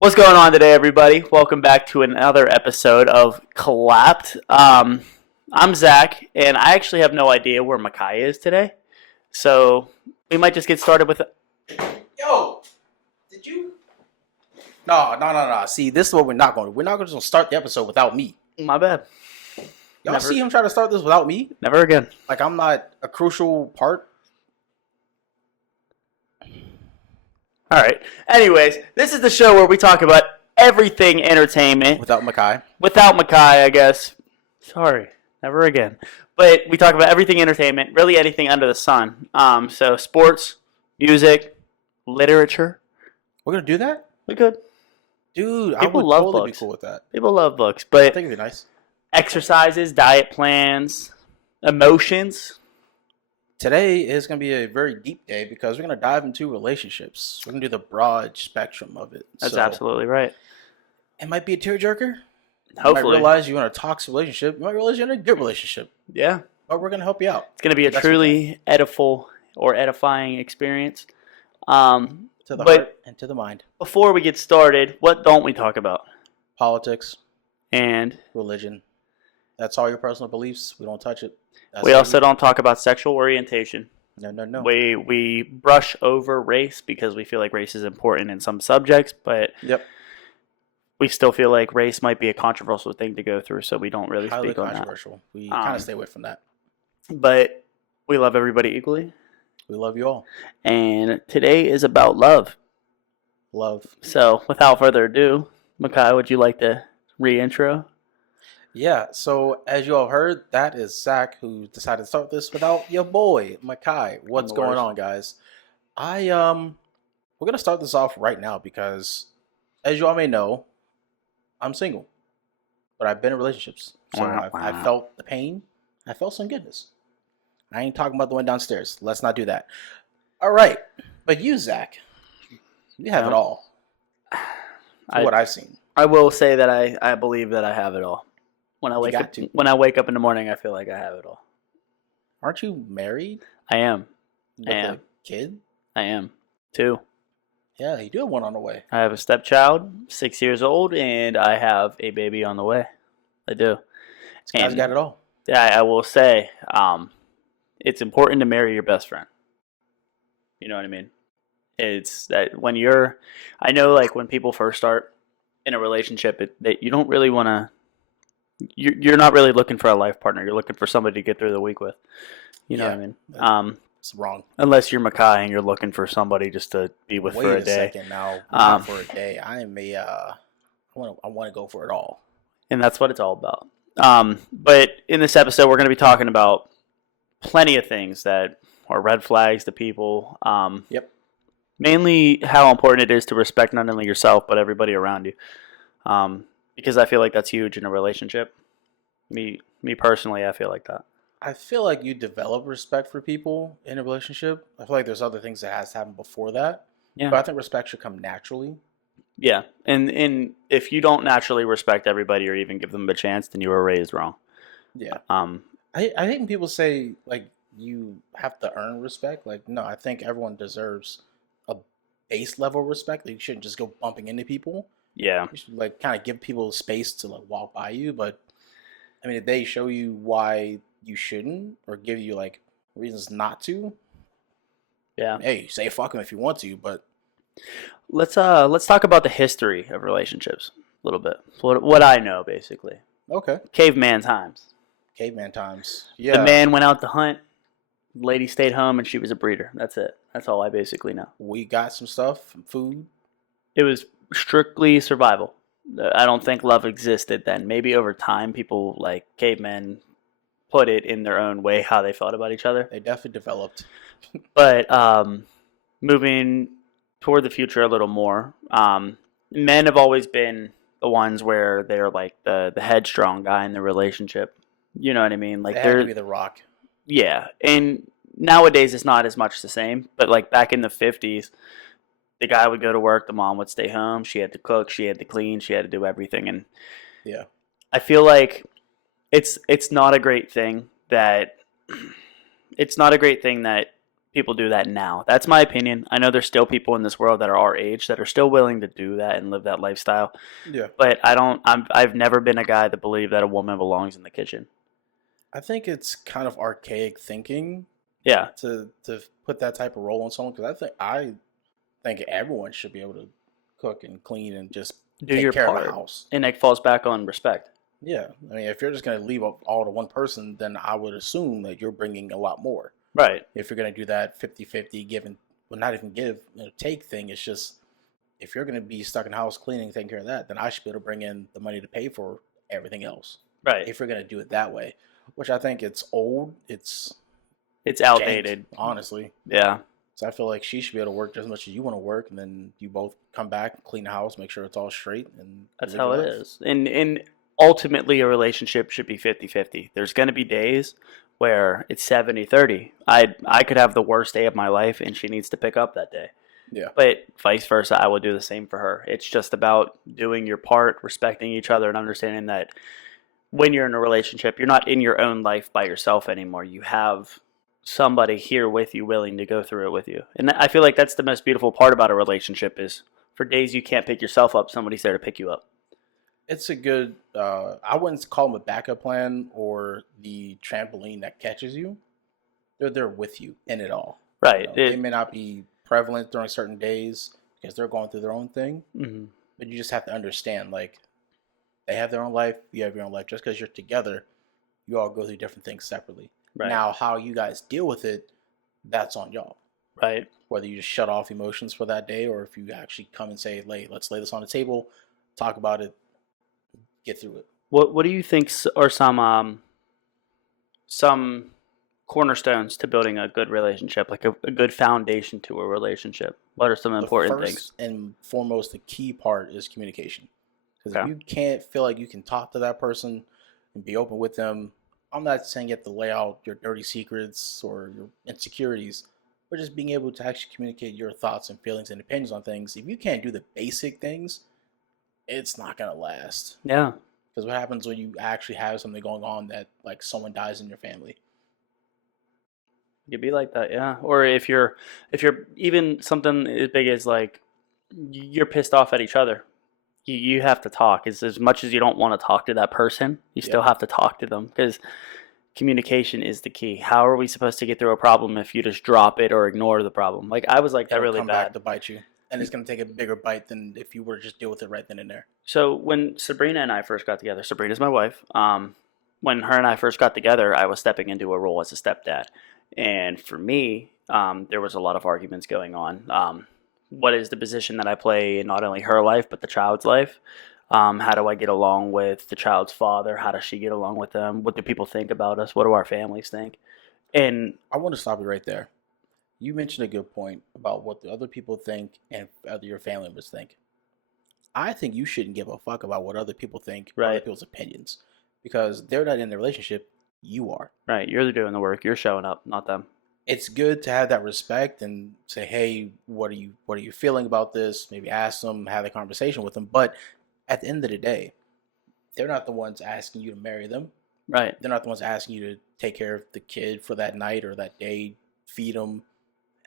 What's going on today, everybody? Welcome back to another episode of Collapsed. I'm Zach, and I actually have no idea where Makai is today, so we might just get started with. Yo, did you? No. See, this is what we're not going to do. We're not going to start the episode without me. My bad. Y'all see him try to start this without me? Never again. Like I'm not a crucial part. All right. Anyways, this is the show where we talk about everything entertainment. Without Makai. Without Makai, I guess. Sorry. Never again. But we talk about everything entertainment, really anything under the sun. So sports, music, literature. We're going to do that? We could. Dude, People I would love totally books. be cool with that. People love books, I but think it'd be nice. exercises, diet plans, emotions. Today is going to be a very deep day because we're going to dive into relationships. We're going to do the broad spectrum of it. That's So, absolutely right. It might be a tearjerker. You Hopefully. might realize you're in a toxic relationship. You might realize you're in a good relationship. Yeah. But we're going to help you out. It's going to be a That's truly edifying experience. To the But- heart and to the mind. Before we get started, what don't we talk about? Politics. And Religion. That's all your personal beliefs. We don't touch it. That's we all also don't talk about sexual orientation. No. We brush over race because we feel like race is important in some subjects, but Yep. we still feel like race might be a controversial thing to go through, so we don't really Highly speak on that. controversial. We kind Um, of stay away from that. But we love everybody equally, We love you all. and today is about love. Love. So, without further ado, Makai, would you like to re-intro? Yeah. So as you all heard, that is Zach who decided to start this without your boy Makai. What's the going worst. on, guys? We're gonna start this off right now because, as you all may know, I'm single, but I've been in relationships, so I felt the pain. I felt some goodness. I ain't talking about the one downstairs. Let's not do that. All right, but you, Zach, you have it No. all. From what I've seen. I will say that I believe that I have it all. When I wake got up to. when I wake up in the morning, I feel like I have it all. Aren't you married I am. with I a am. kid? I am. 2. Yeah, you do have one on the way. I have a stepchild, 6 years old, and I have a baby on the way. I do. This guy's And got it all. I will say, it's important to marry your best friend. You know what I mean? It's that when I know like when people first start in a relationship, that you don't really want to. You're not really looking for a life partner. You're looking for somebody to get through the week with. You know what I mean? It's wrong. Unless you're Makai and you're looking for somebody just to be with Wait for a a day. second now. Not for a day. I am a. I want to go for it all. And that's what it's all about. But in this episode, we're going to be talking about plenty of things that are red flags to people. Yep. Mainly how important it is to respect not only yourself, but everybody around you. Because I feel like that's huge in a relationship. Me personally, I feel like that. I feel like you develop respect for people in a relationship. I feel like there's other things that has to happen before that. Yeah. But I think respect should come naturally. Yeah. And if you don't naturally respect everybody or even give them a chance, then you were raised wrong. Yeah. Um, I hate when people say like you have to earn respect. Like no, I think everyone deserves a base level respect. Like, you shouldn't just go bumping into people. yeah. You should like kind of give people space to like walk by you. But I mean, if they show you why you shouldn't or give you like reasons not to, Yeah. hey, say fuck them if you want to. But Let's talk about the history of relationships a little bit. What I know basically. okay, Caveman times. caveman times. Yeah, The man went out to hunt, lady stayed home, and she was a breeder. That's it. That's all I basically know. we got some stuff, some food. It was strictly survival. I don't think love existed then. Maybe over time, people like cavemen put it in their own way how they felt about each other. They definitely developed. But moving toward the future a little more, men have always been the ones where they're like the headstrong guy in the relationship. You know what I mean? Like They had to they're be the rock. yeah. And nowadays it's not as much the same. But like back in the 50s, the guy would go to work, the mom would stay home. She had to cook, she had to clean, she had to do everything. And Yeah, I feel like it's not a great thing that people do that now. That's my opinion. I know there's still people in this world that are our age that are still willing to do that and live that lifestyle. Yeah. But I don't. I've never been a guy that believed that a woman belongs in the kitchen. I think it's kind of archaic thinking Yeah, to put that type of role on someone, because I think everyone should be able to cook and clean and just do take your care of part, a house. and it falls back on respect. Yeah, I mean, if you're just gonna leave all to one person, then I would assume that you're bringing a lot more. Right. If you're gonna do that 50-50, giving, well, not even give, take thing, it's just, if you're gonna be stuck in the house cleaning, taking care of that, then I should be able to bring in the money to pay for everything else. Right. If you're gonna do it that way, which I think it's old, it's It's jank, outdated. honestly. Yeah. So I feel like she should be able to work just as much as you want to work, and then you both come back, clean the house, make sure it's all straight, and That's live how your it life. is. And ultimately, a relationship should be 50-50. There's going to be days where it's 70-30. I could have the worst day of my life, and she needs to pick up that day. Yeah. But vice versa, I will do the same for her. It's just about doing your part, respecting each other, and understanding that when you're in a relationship, you're not in your own life by yourself anymore. You have somebody here with you willing to go through it with you. And I feel like that's the most beautiful part about a relationship is for days you can't pick yourself up, somebody's there to pick you up. It's a good, I wouldn't call them a backup plan or the trampoline that catches you. They're there with you in it all. Right. They may not be prevalent during certain days because they're going through their own thing, Mhm. but you just have to understand, like, they have their own life, you have your own life. Just because you're together, you all go through different things separately. Right. Now, how you guys deal with it, that's on y'all. Right. Whether you just shut off emotions for that day, or if you actually come and say, let's lay this on the table, talk about it, get through it. What do you think are some cornerstones to building a good relationship, like a good foundation to a relationship? What are some The important first things? and foremost, the key part is communication. Because if Okay. you can't feel like you can talk to that person and be open with them, I'm not saying you have to lay out your dirty secrets or your insecurities, but just being able to actually communicate your thoughts and feelings and opinions on things. If you can't do the basic things, it's not gonna last. Yeah. Because what happens when you actually have something going on that, like, someone dies in your family? You'd be like that, yeah. Or if you're even something as big as like you're pissed off at each other, you have to talk. As much as you don't want to talk to that person, you still Yeah. have to talk to them because communication is the key. How are we supposed to get through a problem if you just drop it or ignore the problem? Like I was like that It'll really come back bad. to bite you, and it's gonna take a bigger bite than if you were to just deal with it right then and there. So when Sabrina and I first got together, Sabrina's my wife. When her and I first got together, I was stepping into a role as a stepdad, and for me, there was a lot of arguments going on. What is the position that I play in not only her life but the child's life? How do I get along with the child's father? How does she get along with them? What do people think about us? What do our families think? And I want to stop you right there. You mentioned a good point about what the other people think and other your family members think. I think you shouldn't give a fuck about what other people think or other right, people's opinions, because they're not in the relationship. You are. right, you're doing the work. You're showing up, not them. It's good to have that respect and say, "Hey, what are you feeling about this?" Maybe ask them, have a conversation with them. But at the end of the day, they're not the ones asking you to marry them. Right. They're not the ones asking you to take care of the kid for that night or that day, feed them,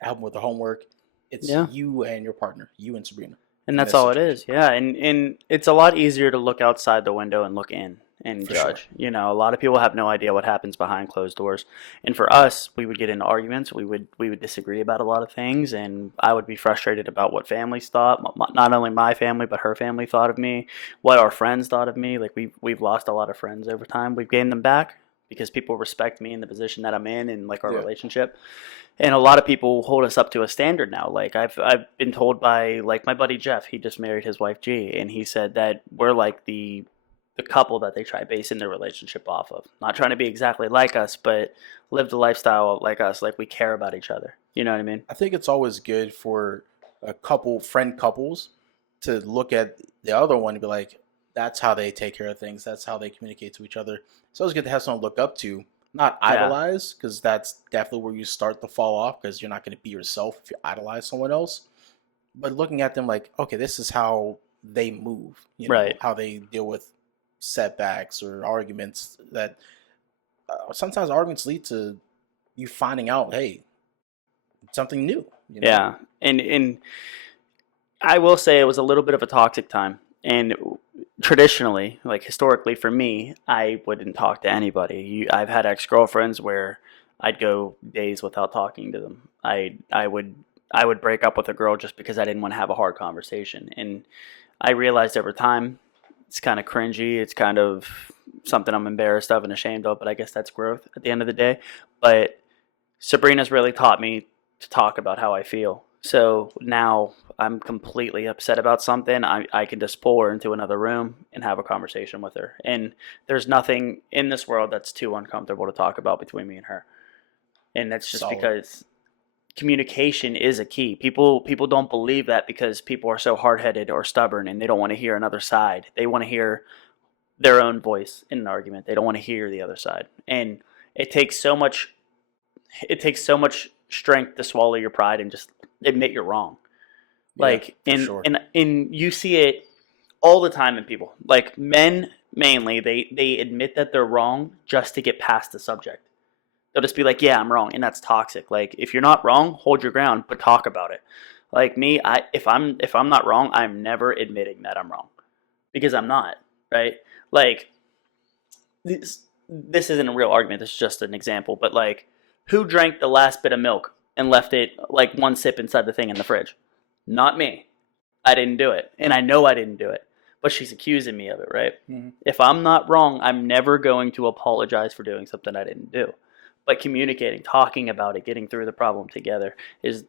help them with their homework. It's Yeah. you and your partner, you and Sabrina, And in that's this all it situation. is. Yeah. And it's a lot easier to look outside the window and look in and For sure. judge. You know, a lot of people have no idea what happens behind closed doors. And for us, we would get into arguments. We would disagree about a lot of things, and I would be frustrated about what families thought. Not only my family, but her family thought of me. What our friends thought of me. Like we've lost a lot of friends over time. We've gained them back because people respect me in the position that I'm in and like our Yeah. relationship. And a lot of people hold us up to a standard now. Like I've been told by like my buddy Jeff, he just married his wife G, and he said that we're like the couple that they try basing their relationship off of. Not trying to be exactly like us, but live the lifestyle like us, like we care about each other. You know what I mean? I think it's always good for friend couples, to look at the other one and be like, that's how they take care of things. That's how they communicate to each other. It's always good to have someone to look up to, not Yeah. idolize, because that's definitely where you start to fall off, because you're not going to be yourself if you idolize someone else. But looking at them like, okay, this is how they move, Right. how they deal with setbacks or arguments that sometimes arguments lead to you finding out, hey, something new. Yeah, and I will say it was a little bit of a toxic time. And traditionally, like historically for me, I wouldn't talk to anybody. I've had ex girlfriends where I'd go days without talking to them. I would break up with a girl just because I didn't want to have a hard conversation. And I realized over time it's kind of cringy. It's kind of something I'm embarrassed of and ashamed of. But I guess that's growth at the end of the day. But Sabrina's really taught me to talk about how I feel. So now I'm completely upset about something. I can just pull her into another room and have a conversation with her. And there's nothing in this world that's too uncomfortable to talk about between me and her. And that's just Solid. because communication is a key. People don't believe that because people are so hard-headed or stubborn and they don't want to hear another side. They want to hear their own voice in an argument. They don't want to hear the other side. And it takes so much strength to swallow your pride and just admit you're wrong. Like sure. in you see it all the time in people. Like men mainly, they admit that they're wrong just to get past the subject. They'll just be like, "Yeah, I'm wrong," and that's toxic. Like if you're not wrong, hold your ground, but talk about it. Like me, if I'm not wrong, I'm never admitting that I'm wrong because I'm not, right? Like this isn't a real argument. This is just an example, but like who drank the last bit of milk and left it like one sip inside the thing in the fridge? Not me. I didn't do it. And I know I didn't do it. But she's accusing me of it, right? Mm-hmm. If I'm not wrong, I'm never going to apologize for doing something I didn't do. But communicating, talking about it, getting through the problem together is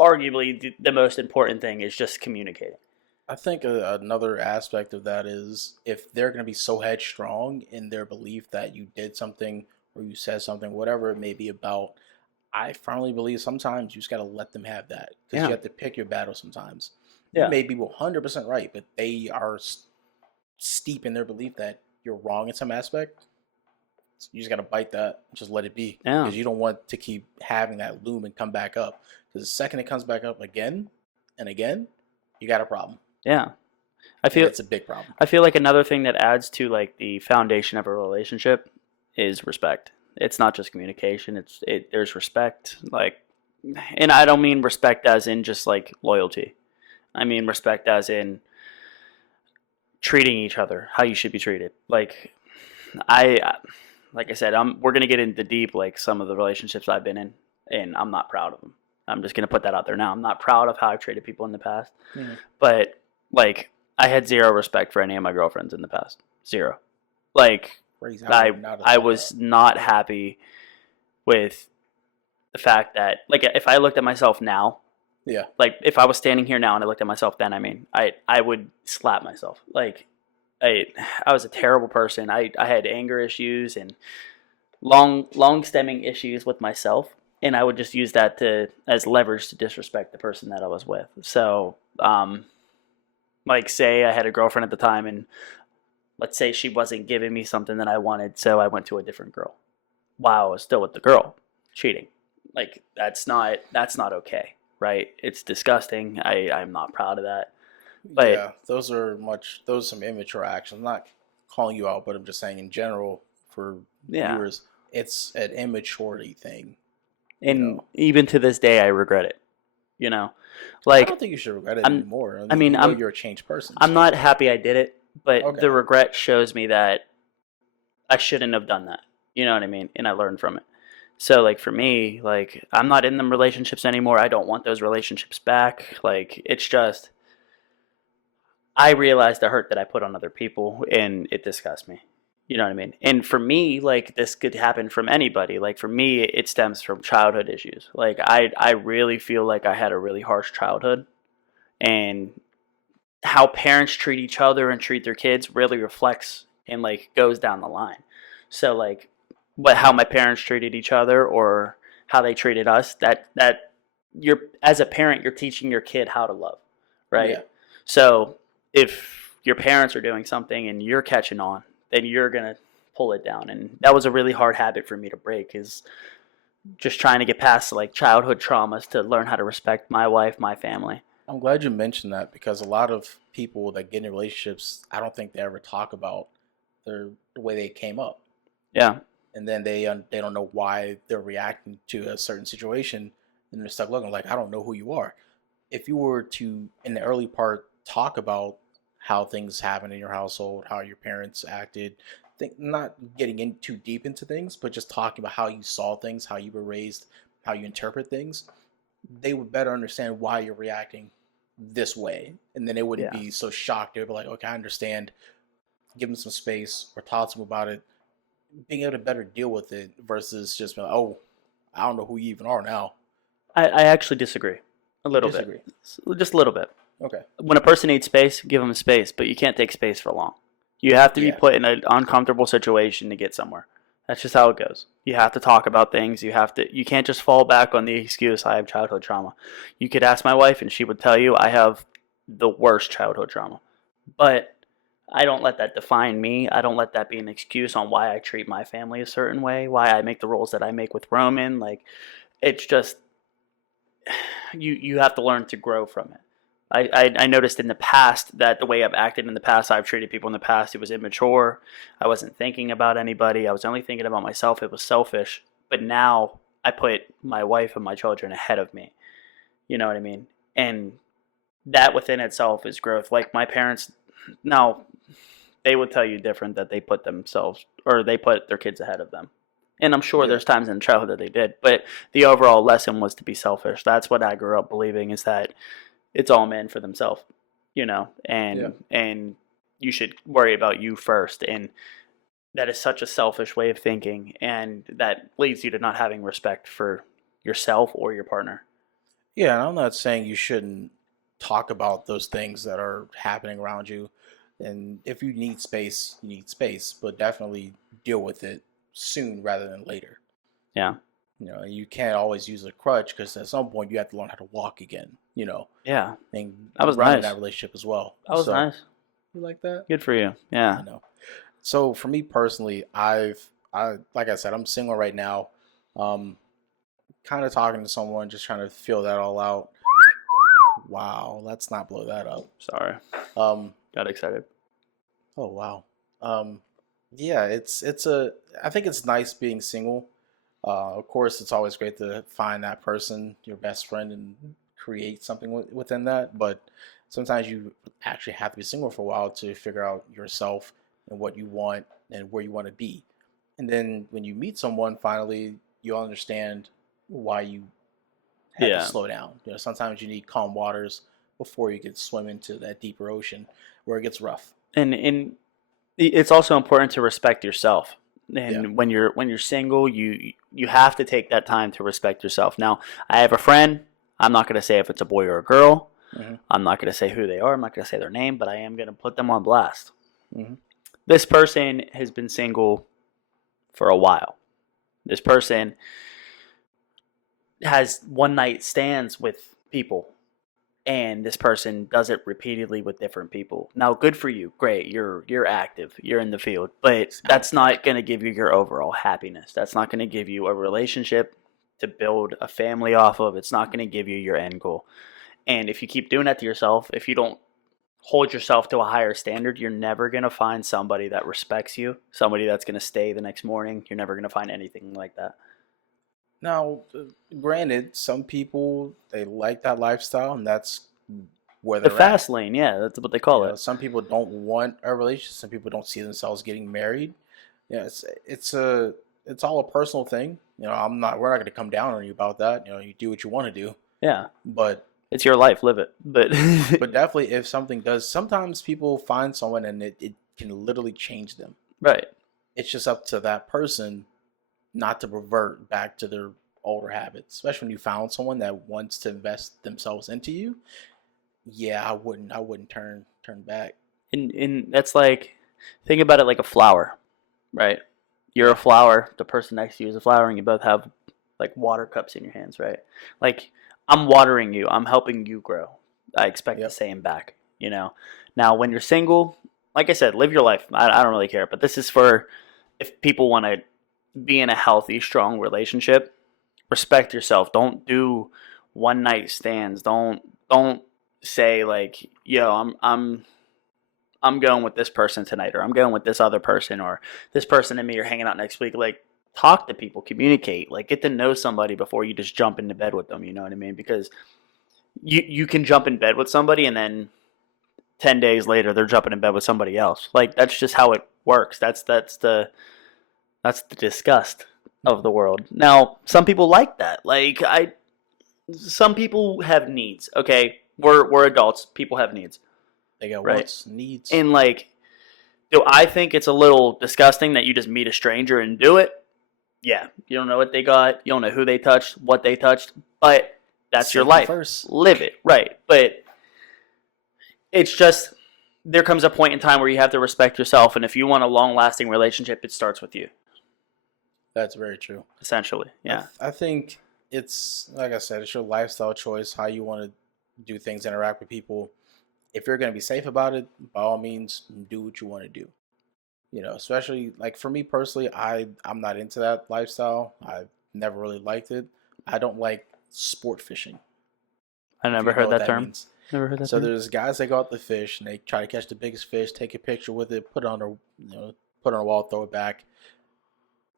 arguably the most important thing is just communicating. I think another aspect of that is if they're going to be so headstrong in their belief that you did something or you said something, whatever it may be about, I firmly believe sometimes you just got to let them have that because you have to pick your battle sometimes. You may be 100% right, but they are steep in their belief that you're wrong in some aspect. So you just got to bite that and just let it be because you don't want to keep having that loom and come back up because the second it comes back up again and again, you got a problem. Yeah. I feel it's a big problem. I feel like another thing that adds to like the foundation of a relationship is respect. It's not just communication. There's respect. Like, and I don't mean respect as in just like loyalty. I mean respect as in treating each other how you should be treated. Like I said, we're gonna get into deep like some of the relationships I've been in, and I'm not proud of them. I'm just gonna put that out there now. I'm not proud of how I've treated people in the past, but like I had zero respect for any of my girlfriends in the past. Zero. Like I was not happy with the fact that like if I looked at myself now, like if I was standing here now and I looked at myself then, I mean, I would slap myself. Like I was a terrible person. I had anger issues and long stemming issues with myself, and I would just use that as leverage to disrespect the person that I was with. So, like say I had a girlfriend at the time, and let's say she wasn't giving me something that I wanted, so I went to a different girl while I was still with the girl, cheating. Like that's not okay, right? It's disgusting. I'm not proud of that. But yeah, those are some immature actions. I'm not calling you out, but I'm just saying in general for viewers, it's an immaturity thing. And even to this day, I regret it. You know, like I don't think you should regret it anymore. I mean, you're a changed person. I'm not happy I did it, but the regret shows me that I shouldn't have done that. You know what I mean? And I learned from it. So like for me, like I'm not in them relationships anymore. I don't want those relationships back. Like it's just I realized the hurt that I put on other people and it disgusts me. You know what I mean? And for me, like this could happen from anybody. Like for me, it stems from childhood issues. Like I really feel like I had a really harsh childhood, and how parents treat each other and treat their kids really reflects and like goes down the line. So like how my parents treated each other or how they treated us, that you're as a parent you're teaching your kid how to love, right? Yeah. So if your parents are doing something and you're catching on, then you're going to pull it down. And that was a really hard habit for me to break, is just trying to get past like childhood traumas to learn how to respect my wife, my family. I'm glad you mentioned that because a lot of people that get in relationships, I don't think they ever talk about the way they came up. Yeah. And then they don't know why they're reacting to a certain situation. and they're stuck looking like, I don't know who you are. If you were to, in the early part, talk about how things happen in your household, how your parents acted, not getting in too deep into things, but just talking about how you saw things, how you were raised, how you interpret things, they would better understand why you're reacting this way. And then they wouldn't Yeah. be so shocked. They'd be like, okay, I understand. Give them some space or talk to them about it, being able to better deal with it versus just being like, oh, I don't know who you even are now. I actually disagree a little bit. Disagree. Just a little bit. Okay. When a person needs space, give them space, but you can't take space for long. You have to be Yeah. put in an uncomfortable situation to get somewhere. That's just how it goes. You have to talk about things. You can't just fall back on the excuse, I have childhood trauma. You could ask my wife and she would tell you I have the worst childhood trauma. But I don't let that define me. I don't let that be an excuse on why I treat my family a certain way, why I make the rules that I make with Roman. Like, it's just you have to learn to grow from it. I noticed in the past that the way I've acted in the past, I've treated people in the past, it was immature. I wasn't thinking about anybody. I was only thinking about myself. It was selfish. But now I put my wife and my children ahead of me. You know what I mean? And that within itself is growth. Like my parents, now they would tell you different, that they put themselves or they put their kids ahead of them. And I'm sure Yeah. there's times in childhood that they did, but the overall lesson was to be selfish. That's what I grew up believing, is that it's all men for themselves, Yeah. and you should worry about you first. And that is such a selfish way of thinking, and that leads you to not having respect for yourself or your partner. Yeah, and I'm not saying you shouldn't talk about those things that are happening around you. And if you need space, you need space, but definitely deal with it soon rather than later. Yeah. You can't always use a crutch because at some point you have to learn how to walk again, Yeah. and That was run in nice. that relationship as well. That was So, nice. you like that? Good for you. Yeah. I know. So for me personally, like I said, I'm single right now. Um, kind of talking to someone, just trying to feel that all out. Wow, let's not blow that up. Sorry. Um, Got excited. oh wow. Um, yeah, I think it's nice being single. Of course, it's always great to find that person, your best friend, and create something within that. But sometimes you actually have to be single for a while to figure out yourself and what you want and where you want to be. And then when you meet someone, finally, you'll understand why you had to Yeah. slow down. Sometimes you need calm waters before you can swim into that deeper ocean where it gets rough. And it's also important to respect yourself. Yeah. And when you're single, you have to take that time to respect yourself. Now, I have a friend. I'm not going to say if it's a boy or a girl. Hmm. I'm not going to say who they are. I'm not going to say their name, but I am going to put them on blast. Hmm. This person has been single for a while. This person has one night stands with people, and this person does it repeatedly with different people. Now, good for you. Great. You're active. You're in the field. But that's not going to give you your overall happiness. That's not going to give you a relationship to build a family off of. It's not going to give you your end goal. And if you keep doing that to yourself, if you don't hold yourself to a higher standard, you're never going to find somebody that respects you, somebody that's going to stay the next morning. You're never going to find anything like that. Now, granted, some people they like that lifestyle, and that's where The they're at. fast lane, yeah, that's what they call it. Some people don't want a relationship. Some people don't see themselves getting married. It's all a personal thing. We're not going to come down on you about that. You do what you want to do, Yeah, but it's your life, live it. But but definitely if something does, sometimes people find someone and it can literally change them. right. It's just up to that person not to revert back to their older habits, especially when you found someone that wants to invest themselves into you. Yeah, I wouldn't turn back. And that's like, think about it like a flower, right? You're a Yeah. flower. The person next to you is a flower, and you both have like water cups in your hands, right? Like, I'm watering you. I'm helping you grow. I expect the Yep. same back. Now when you're single, like I said, live your life. I don't really care. But this is for if people want to be in a healthy, strong relationship. Respect yourself. Don't do one night stands. Don't say like, yo, I'm going with this person tonight, or I'm going with this other person, or this person and me are hanging out next week. Like, talk to people, communicate, like get to know somebody before you just jump into bed with them. You know what I mean? Because you can jump in bed with somebody and then 10 days later they're jumping in bed with somebody else. Like that's just how it works. That's the disgust of the world. Now, some people like that. Some people have needs. Okay, we're adults. People have needs, They got right? wants, needs. And like, do I think it's a little disgusting that you just meet a stranger and do it? Yeah, you don't know what they got. You don't know who they touched, what they touched, but that's your Safety life. first. Live it, right? But it's just there comes a point in time where you have to respect yourself, and if you want a long-lasting relationship, it starts with you. That's very true. Essentially, yeah. I think it's, like I said, it's your lifestyle choice, how you want to do things, interact with people. If you're going to be safe about it, by all means, do what you want to do. You know, especially like for me personally, I'm not into that lifestyle. I've never really liked it. I don't like sport fishing. I If never you know heard what that term. means. Never heard that So term. there's guys that go out to fish and they try to catch the biggest fish, take a picture with it, put it on put it on a wall, throw it back.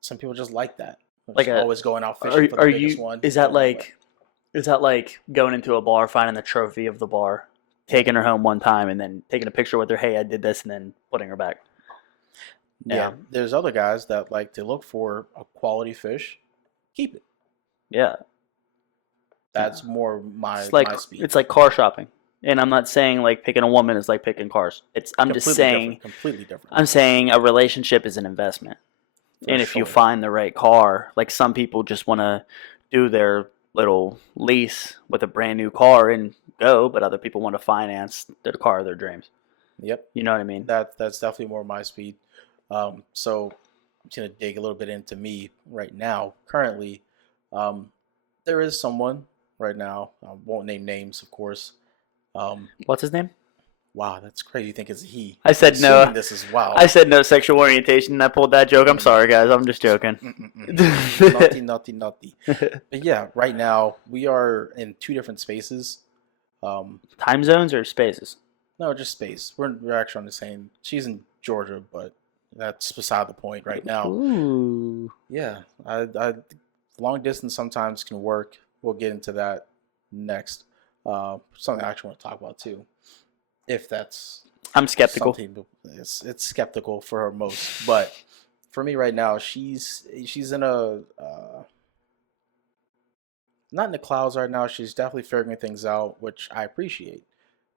Some people just like that. Like Just always going out fishing for the biggest one. Is that like going into a bar, finding the trophy of the bar, taking her home one time, and then taking a picture with her? Hey, I did this, and then putting her back. Yeah, there's other guys that like to look for a quality fish, keep it. Yeah, That's more my it's like my speed. it's like car shopping, and I'm not saying like picking a woman is like picking cars. I'm just saying completely different. I'm saying a relationship is an investment. And if you find the right car, like some people just want to do their little lease with a brand new car and go, but other people want to finance their car of their dreams. Yep, You know what I mean? that's definitely more my speed. So I'm gonna dig a little bit into me right now. Currently, there is someone right now. I won't name names, of course. What's his name? Wow, that's crazy. You think it's a he? I said I'm no. assuming This is wow. I said no sexual orientation and I pulled that joke. I'm sorry, guys. I'm just joking. Naughty. But yeah, right now we are in two different spaces. Time zones or spaces? No, just space. We're actually on the same. She's in Georgia, but that's beside the point right now. Ooh. Yeah, long distance sometimes can work. We'll get into that next. Something I actually want to talk about too, if that's I'm skeptical. it's skeptical for her most, but for me right now, she's in a not in the clouds right now. She's definitely figuring things out, which I appreciate.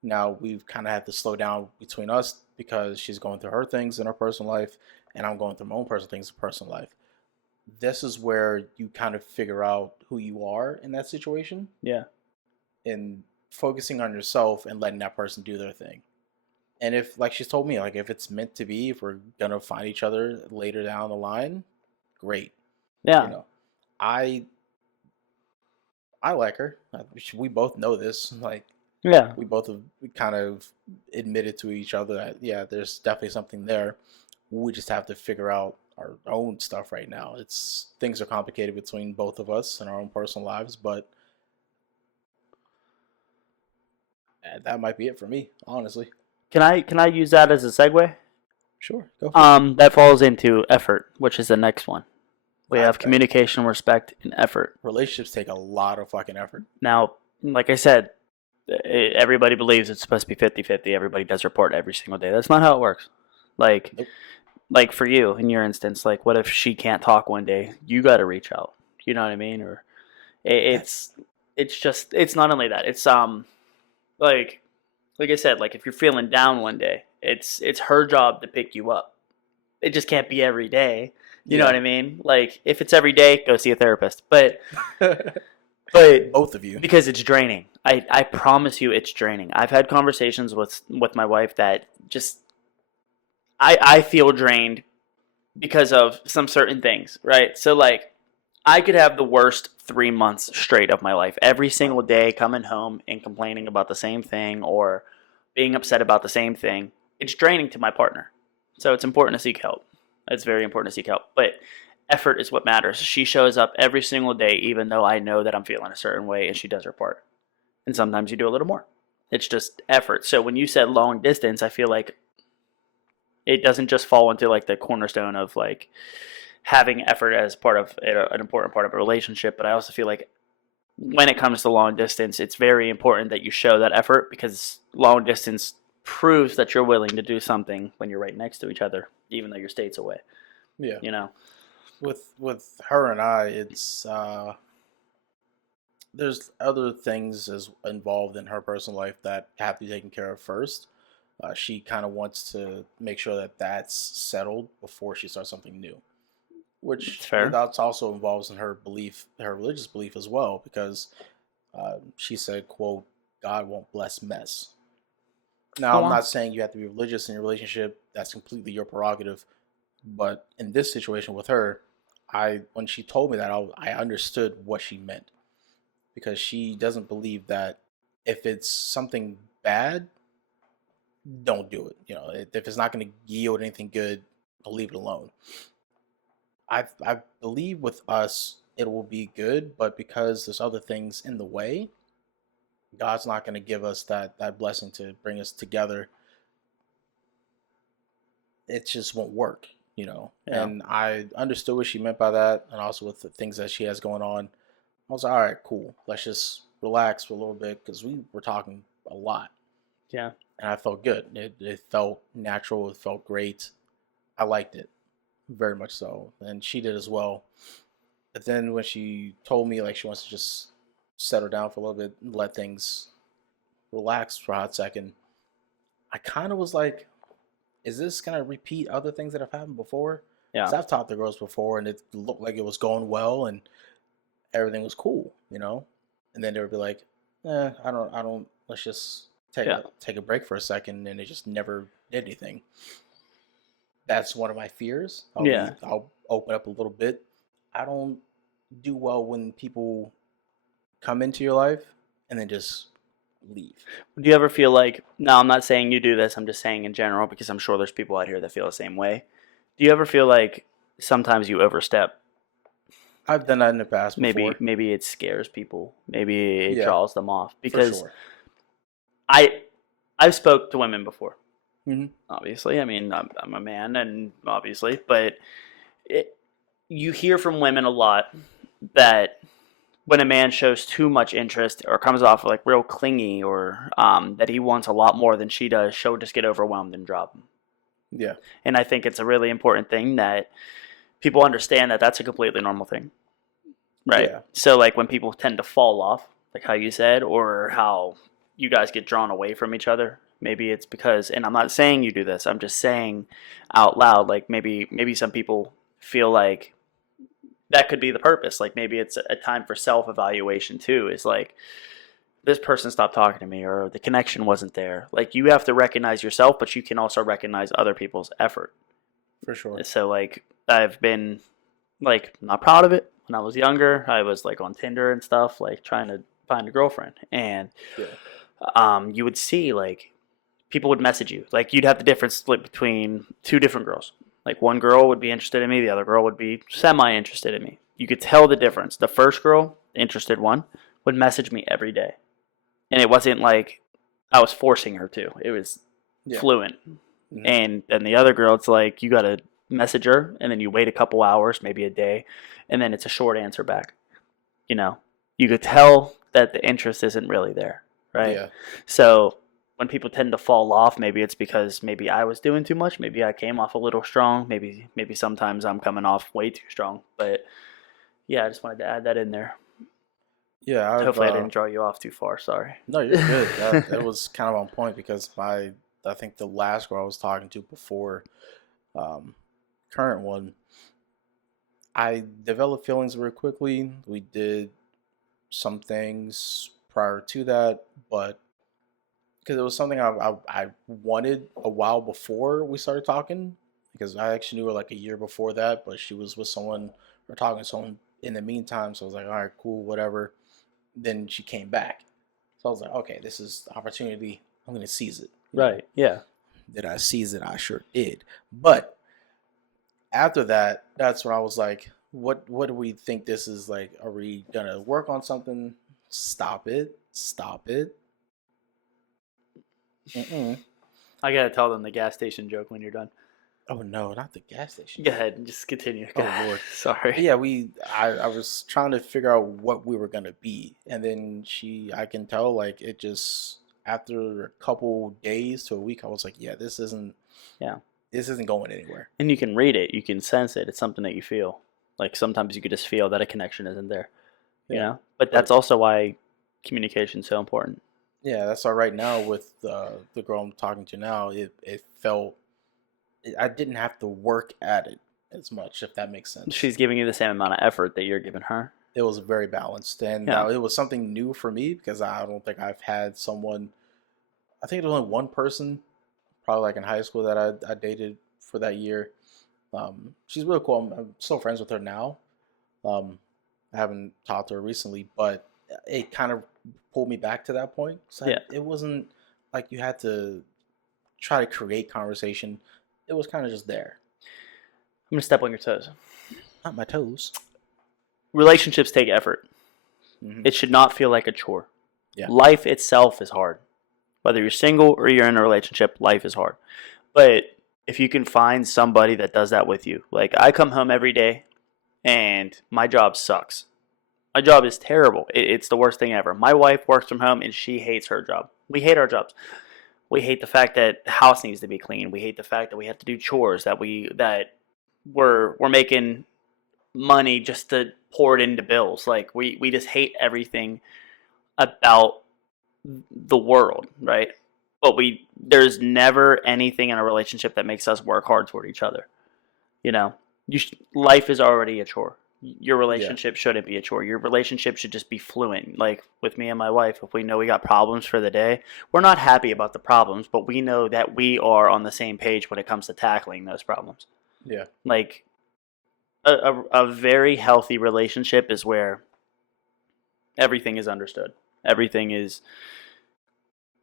Now we've kind of had to slow down between us because she's going through her things in her personal life, and I'm going through my own personal things in personal life. This is where you kind of figure out who you are in that situation, Yeah. and focusing on yourself and letting that person do their thing. And if, like she's told me, like if it's meant to be, if we're gonna find each other later down the line, great. Yeah. You know, I like her. We both know this. Like Yeah. we both have kind of admitted to each other that yeah, there's definitely something there. We just have to figure out our own stuff right now. Things are complicated between both of us in our own personal lives, but that might be it for me, honestly. Can I use that as a segue? Sure, go for it. That falls into effort, which is the next one. We have Okay. communication, respect, and effort. Relationships take a lot of fucking effort. Now, like I said, everybody believes it's supposed to be 50-50. Everybody does report every single day. That's not how it works. Like, Nope. like for you, in your instance, like what if she can't talk one day? You got to reach out. You know what I mean? Or it's just, it's not only that. It's like I said, like if you're feeling down one day, it's her job to pick you up. It just can't be every day. You know Yeah. what I mean? Like if it's every day, go see a therapist. But Both of you. because it's draining. I promise you it's draining. I've had conversations with my wife that just I feel drained because of some certain things, right? So like I could have the worst 3 months straight of my life. Every single day coming home and complaining about the same thing or being upset about the same thing. It's draining to my partner. So it's important to seek help. It's very important to seek help. But effort is what matters. She shows up every single day, even though I know that I'm feeling a certain way, and she does her part. And sometimes you do a little more. It's just effort. So when you said long distance, I feel like it doesn't just fall into like the cornerstone of like having effort as part of an important part of a relationship, but I also feel like when it comes to long distance, it's very important that you show that effort, because long distance proves that you're willing to do something when you're right next to each other, even though you're states away. Yeah. You know? With her and I, it's there's other things as involved in her personal life that have to be taken care of first. She kind of wants to make sure that that's settled before she starts something new, which It's fair. that's also involves in her belief, her religious belief as well, because she said, "quote God won't bless mess." Now, I'm not saying you have to be religious in your relationship. That's completely your prerogative. But in this situation with her, when she told me that, I understood what she meant, because she doesn't believe that if it's something bad, don't do it. You know, if it's not going to yield anything good, I'll leave it alone. I believe with us it will be good, but because there's other things in the way, God's not going to give us that blessing to bring us together. It just won't work, you know. Yeah. And I understood what she meant by that, and also with the things that she has going on. I was like, all right, cool. Let's just relax for a little bit, because we were talking a lot. Yeah. And I felt good. It felt natural. It felt great. I liked it very much so, and she did as well. But then when she told me like she wants to just settle down for a little bit and let things relax for a hot second, I kind of was like, is this gonna repeat other things that have happened before? Yeah. 'Cause I've talked to girls before, and it looked like it was going well, and everything was cool, you know. And then they would be like, I don't. Let's just take a break for a second, and it just never did anything. That's one of my fears. I'll open up a little bit. I don't do well when people come into your life and then just leave. Do you ever feel like, no, I'm not saying you do this, I'm just saying in general, because I'm sure there's people out here that feel the same way. Do you ever feel like sometimes you overstep? I've done that in the past before. Maybe it scares people. Maybe it Yeah, draws them off. for Because sure. I've spoke to women before. Mm-hmm. Obviously, I mean, I'm a man, and obviously, but you hear from women a lot that when a man shows too much interest or comes off like real clingy, or that he wants a lot more than she does, she'll just get overwhelmed and drop him. Yeah. And I think it's a really important thing that people understand that that's a completely normal thing, right? Yeah. So like when people tend to fall off, like how you said, or how you guys get drawn away from each other, maybe it's because, and I'm not saying you do this, I'm just saying out loud, like maybe some people feel like that could be the purpose. Like maybe it's a time for self-evaluation too. Is like, this person stopped talking to me, or the connection wasn't there. Like you have to recognize yourself, but you can also recognize other people's effort. For sure. So like I've been like not proud of it. When I was younger, I was like on Tinder and stuff, like trying to find a girlfriend, and you would see like people would message you. Like you'd have the difference split between two different girls. Like one girl would be interested in me, the other girl would be semi-interested in me. You could tell the difference. The first girl, the interested one, would message me every day. And it wasn't like I was forcing her to. It was fluent. Mm-hmm. And then the other girl, it's like you got to message her, and then you wait a couple hours, maybe a day, and then it's a short answer back. You know, you could tell that the interest isn't really there, right? Yeah. So when people tend to fall off, maybe it's because maybe I was doing too much. Maybe I came off a little strong. Maybe sometimes I'm coming off way too strong. But yeah, I just wanted to add that in there. Yeah. Hopefully I didn't draw you off too far. Sorry. No, you're good. That was kind of on point, because I think the last girl I was talking to before current one, I developed feelings very quickly. We did some things prior to that, but because it was something I wanted a while before we started talking, because I actually knew her like a year before that, but she was with someone or talking to someone in the meantime. So I was like, all right, cool, whatever. Then she came back. So I was like, okay, this is the opportunity. I'm going to seize it. Right. Yeah. Did I seize it? I sure did. But after that, that's when I was like, what do we think this is like? Are we going to work on something? Stop it. Stop it. I gotta tell them the gas station joke when you're done. Oh no, not the gas station. Go ahead and just continue. Go Oh ahead. Lord. Sorry. Yeah, I was trying to figure out what we were gonna be, and then I can tell like it just after a couple days to a week, I was like, yeah, Yeah. this isn't going anywhere. And you can read it. You can sense it. It's something that you feel. Like sometimes you could just feel that a connection isn't there. You Yeah, know. But but that's also why communication is so important. yeah, that's why right now with the girl I'm talking to now, it felt I didn't have to work at it as much, if that makes sense. She's giving you the same amount of effort that you're giving her. It was very balanced, and Yeah. it was something new for me because I don't think I've had someone. I think there was only one person, probably like in high school, that I dated for that year. She's really cool. I'm still friends with her now. Um, I haven't talked to her recently, but it kind of pulled me back to that point. So Yeah. it wasn't like you had to try to create conversation. It was kind of just there. I'm gonna step on your toes. Not my toes. Relationships take effort. Mm-hmm. It should not feel like a chore. Yeah. Life itself is hard. Whether you're single or you're in a relationship, life is hard. But if you can find somebody that does that with you, like I come home every day and my job sucks. My job is terrible. It's the worst thing ever. My wife works from home and she hates her job. We hate our jobs. We hate the fact that the house needs to be clean. We hate the fact that we have to do chores, that we're making money just to pour it into bills. Like we just hate everything about the world, right? But there's never anything in a relationship that makes us work hard toward each other. You know, life is already a chore. Your relationship shouldn't be a chore. Your relationship should just be fluent. Like with me and my wife, if we know we got problems for the day, we're not happy about the problems, but we know that we are on the same page when it comes to tackling those problems. Yeah. Like a very healthy relationship is where everything is understood. Everything is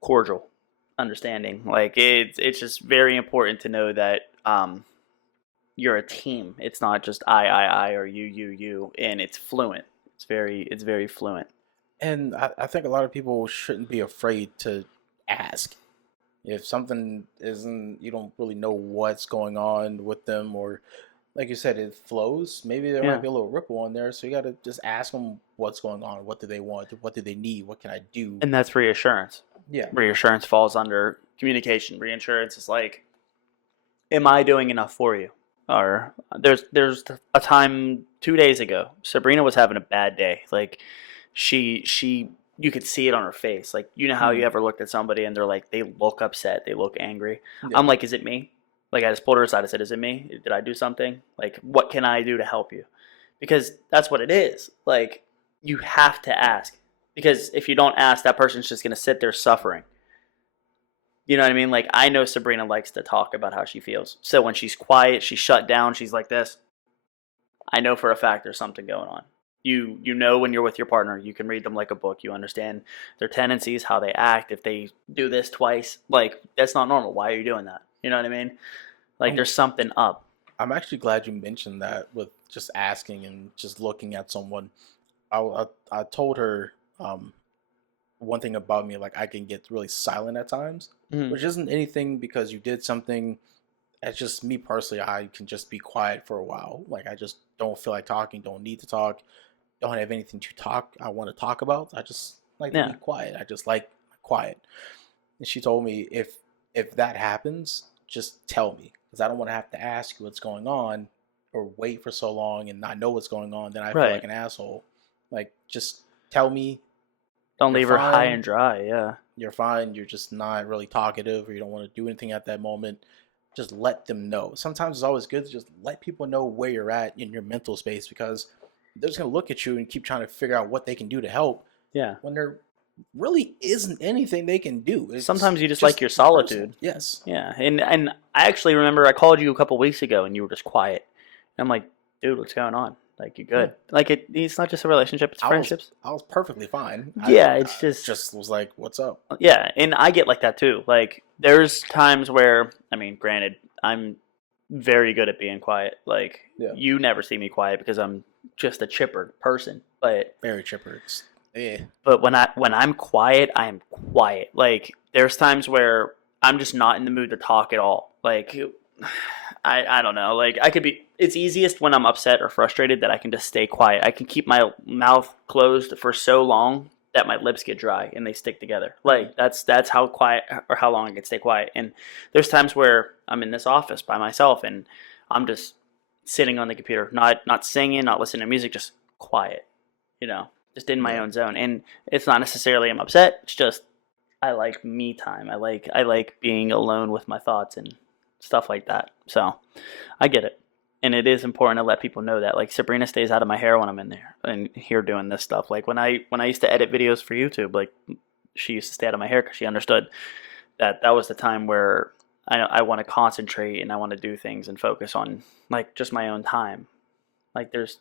cordial, understanding. Like it's just very important to know that you're a team. It's not just I or you, and it's fluent. It's very fluent. And I think a lot of people shouldn't be afraid to ask. If something isn't, you don't really know what's going on with them, or like you said, it flows. Maybe there might Yeah, be a little ripple in there, so you got to just ask them what's going on. What do they want? What do they need? What can I do? and that's reassurance. Yeah, Reassurance falls under communication. Reassurance is like, am I doing enough for you? Or there's a time 2 days ago, Sabrina was having a bad day. Like she you could see it on her face. Like you know how you mm, ever looked at somebody and they're like they look upset, they look angry. yeah, I'm like, is it me? Like I just pulled her aside and said, is it me? Did I do something? Like what can I do to help you? Because that's what it is. Like you have to ask. Because if you don't ask, that person's just gonna sit there suffering. You know what I mean? Like I know Sabrina likes to talk about how she feels. So when she's quiet, she's shut down, she's like this. I know for a fact there's something going on. You know when you're with your partner, you can read them like a book. You understand their tendencies, how they act. If they do this twice, like that's not normal. Why are you doing that? You know what I mean? Like I'm there's something up. I'm actually glad you mentioned that with just asking and just looking at someone. I told her one thing about me, like I can get really silent at times, Mm-hmm. which isn't anything because you did something. It's just me personally. I can just be quiet for a while. Like I just don't feel like talking. Don't need to talk. Don't have anything to talk. I want to talk about. I just like to Yeah, be quiet. I just like quiet. And she told me if that happens, just tell me because I don't want to have to ask you what's going on or wait for so long and not know what's going on. Then I feel like right. an asshole. Like just tell me Don't you're leave her high fine. and dry. Yeah, You're fine. You're just not really talkative or you don't want to do anything at that moment. Just let them know. Sometimes it's always good to just let people know where you're at in your mental space because they're just going to look at you and keep trying to figure out what they can do to help yeah. when there really isn't anything they can do. It's Sometimes you just like just your personal. solitude. Yes. Yeah, and I actually remember I called you a couple weeks ago and you were just quiet. And I'm like, dude, what's going on? Like you Yeah. good? Like it's not just a relationship; it's friendships. I was perfectly fine. Yeah, it's I just just was like, "What's up?" yeah, and I get like that too. Like there's times where I mean, granted, I'm very good at being quiet. Like Yeah. you never see me quiet because I'm just a chipper person. But Very chipper. It's, yeah. when I'm quiet, I am quiet. Like there's times where I'm just not in the mood to talk at all. Like I don't know. Like I could be. It's easiest when I'm upset or frustrated that I can just stay quiet. I can keep my mouth closed for so long that my lips get dry and they stick together. Like that's how quiet or how long I can stay quiet. And there's times where I'm in this office by myself and I'm just sitting on the computer, not singing, not listening to music, just quiet. You know, just in my Yeah. own zone. And it's not necessarily I'm upset. It's just I like me time. I like being alone with my thoughts and stuff like that. So I get it. And it is important to let people know that. Like Sabrina stays out of my hair when I'm in there and here doing this stuff. Like when I used to edit videos for YouTube, like she used to stay out of my hair because she understood that that was the time where I want to concentrate and I want to do things and focus on like just my own time. Like there's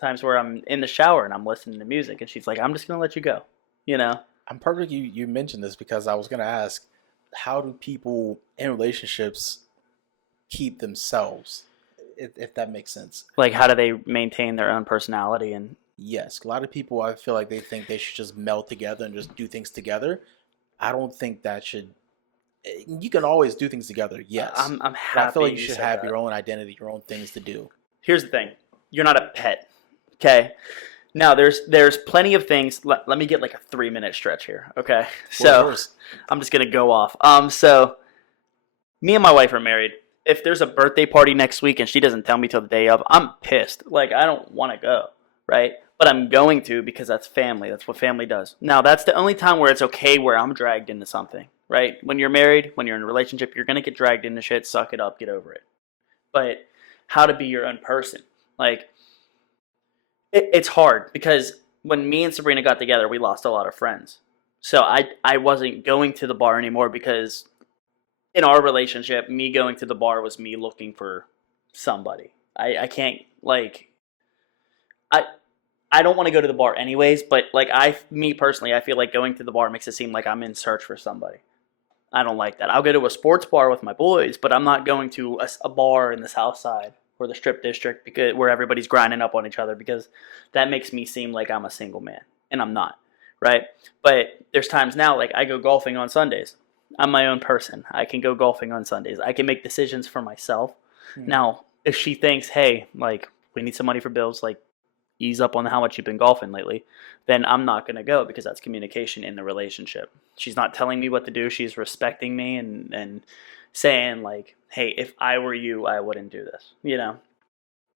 times where I'm in the shower and I'm listening to music and she's like, I'm just gonna let you go. You know? I'm perfect. You mentioned this because I was gonna ask, how do people in relationships keep themselves, if that makes sense? Like how do they maintain their own personality and Yes, a lot of people, I feel like they think they should just meld together and just do things together. I don't think that should. You can always do things together, yes, I'm but I happy feel like you you should said have that. your own identity, your own things to do. Here's the thing. You're not a pet. Okay? Now there's plenty of things. Let me get like a 3 minute stretch here. Okay. Floor is So yours. I'm just gonna go off. So me and my wife are married. If there's a birthday party next week and she doesn't tell me till the day of, I'm pissed. Like I don't want to go, right? But I'm going to because that's family. That's what family does. Now that's the only time where it's okay where I'm dragged into something, right? When you're married, when you're in a relationship, you're gonna get dragged into shit. Suck it up, get over it. But how to be your own person, like it's hard because when me and Sabrina got together, we lost a lot of friends. So I wasn't going to the bar anymore because in our relationship, me going to the bar was me looking for somebody. I can't like I I don't want to go to the bar anyways, but like me personally, I feel like going to the bar makes it seem like I'm in search for somebody. I don't like that. I'll go to a sports bar with my boys, but I'm not going to a bar in the South Side or the Strip District because where everybody's grinding up on each other because that makes me seem like I'm a single man, and I'm not, right? But there's times now like I go golfing on Sundays. I'm my own person. I can go golfing on Sundays. I can make decisions for myself. Hmm. Now, if she thinks, hey, like we need some money for bills, like ease up on how much you've been golfing lately, then I'm not going to go because that's communication in the relationship. She's not telling me what to do. She's respecting me and saying like, hey, if I were you, I wouldn't do this, you know?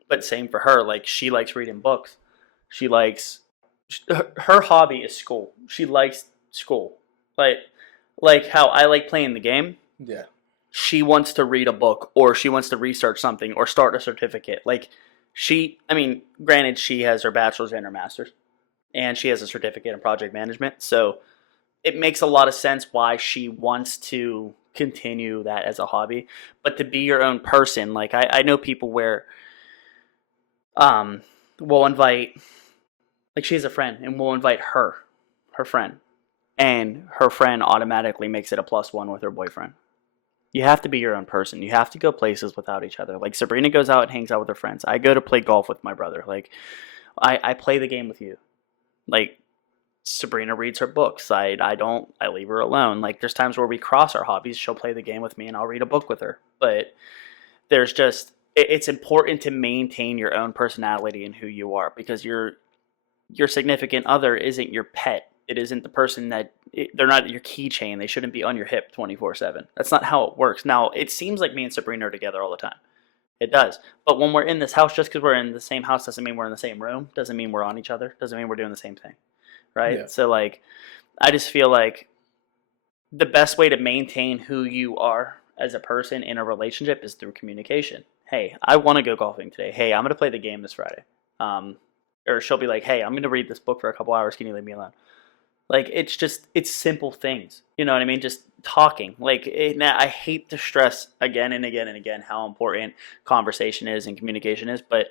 But same for her. Like she likes reading books. She likes, her hobby is school. She likes school. Like how I like playing the game. Yeah. She wants to read a book or she wants to research something or start a certificate. Like I mean, granted, she has her bachelor's and her master's, and she has a certificate in project management. So it makes a lot of sense why she wants to continue that as a hobby. But to be your own person, like I know people where we'll invite, like she has a friend, and we'll invite her friend, and her friend automatically makes it a plus one with her boyfriend. You have to be your own person. You have to go places without each other. Like Sabrina goes out and hangs out with her friends. I go to play golf with my brother. Like I play the game with you. Like Sabrina reads her books. I don't. I leave her alone. Like there's times where we cross our hobbies. She'll play the game with me and I'll read a book with her. But there's just it's important to maintain your own personality and who you are because your significant other isn't your pet. It isn't the person that they're not your keychain. They shouldn't be on your hip 24/7. That's not how it works. Now, it seems like me and Sabrina are together all the time. It does. But when we're in this house, just because we're in the same house doesn't mean we're in the same room. Doesn't mean we're on each other. Doesn't mean we're doing the same thing. Right? Yeah. So, like, I just feel like the best way to maintain who you are as a person in a relationship is through communication. Hey, I want to go golfing today. Hey, I'm going to play the game this Friday. Or she'll be like, hey, I'm going to read this book for a couple hours. Can you leave me alone? Like it's simple things, you know what I mean? Just talking. I hate to stress again and again and again how important conversation is and communication is, but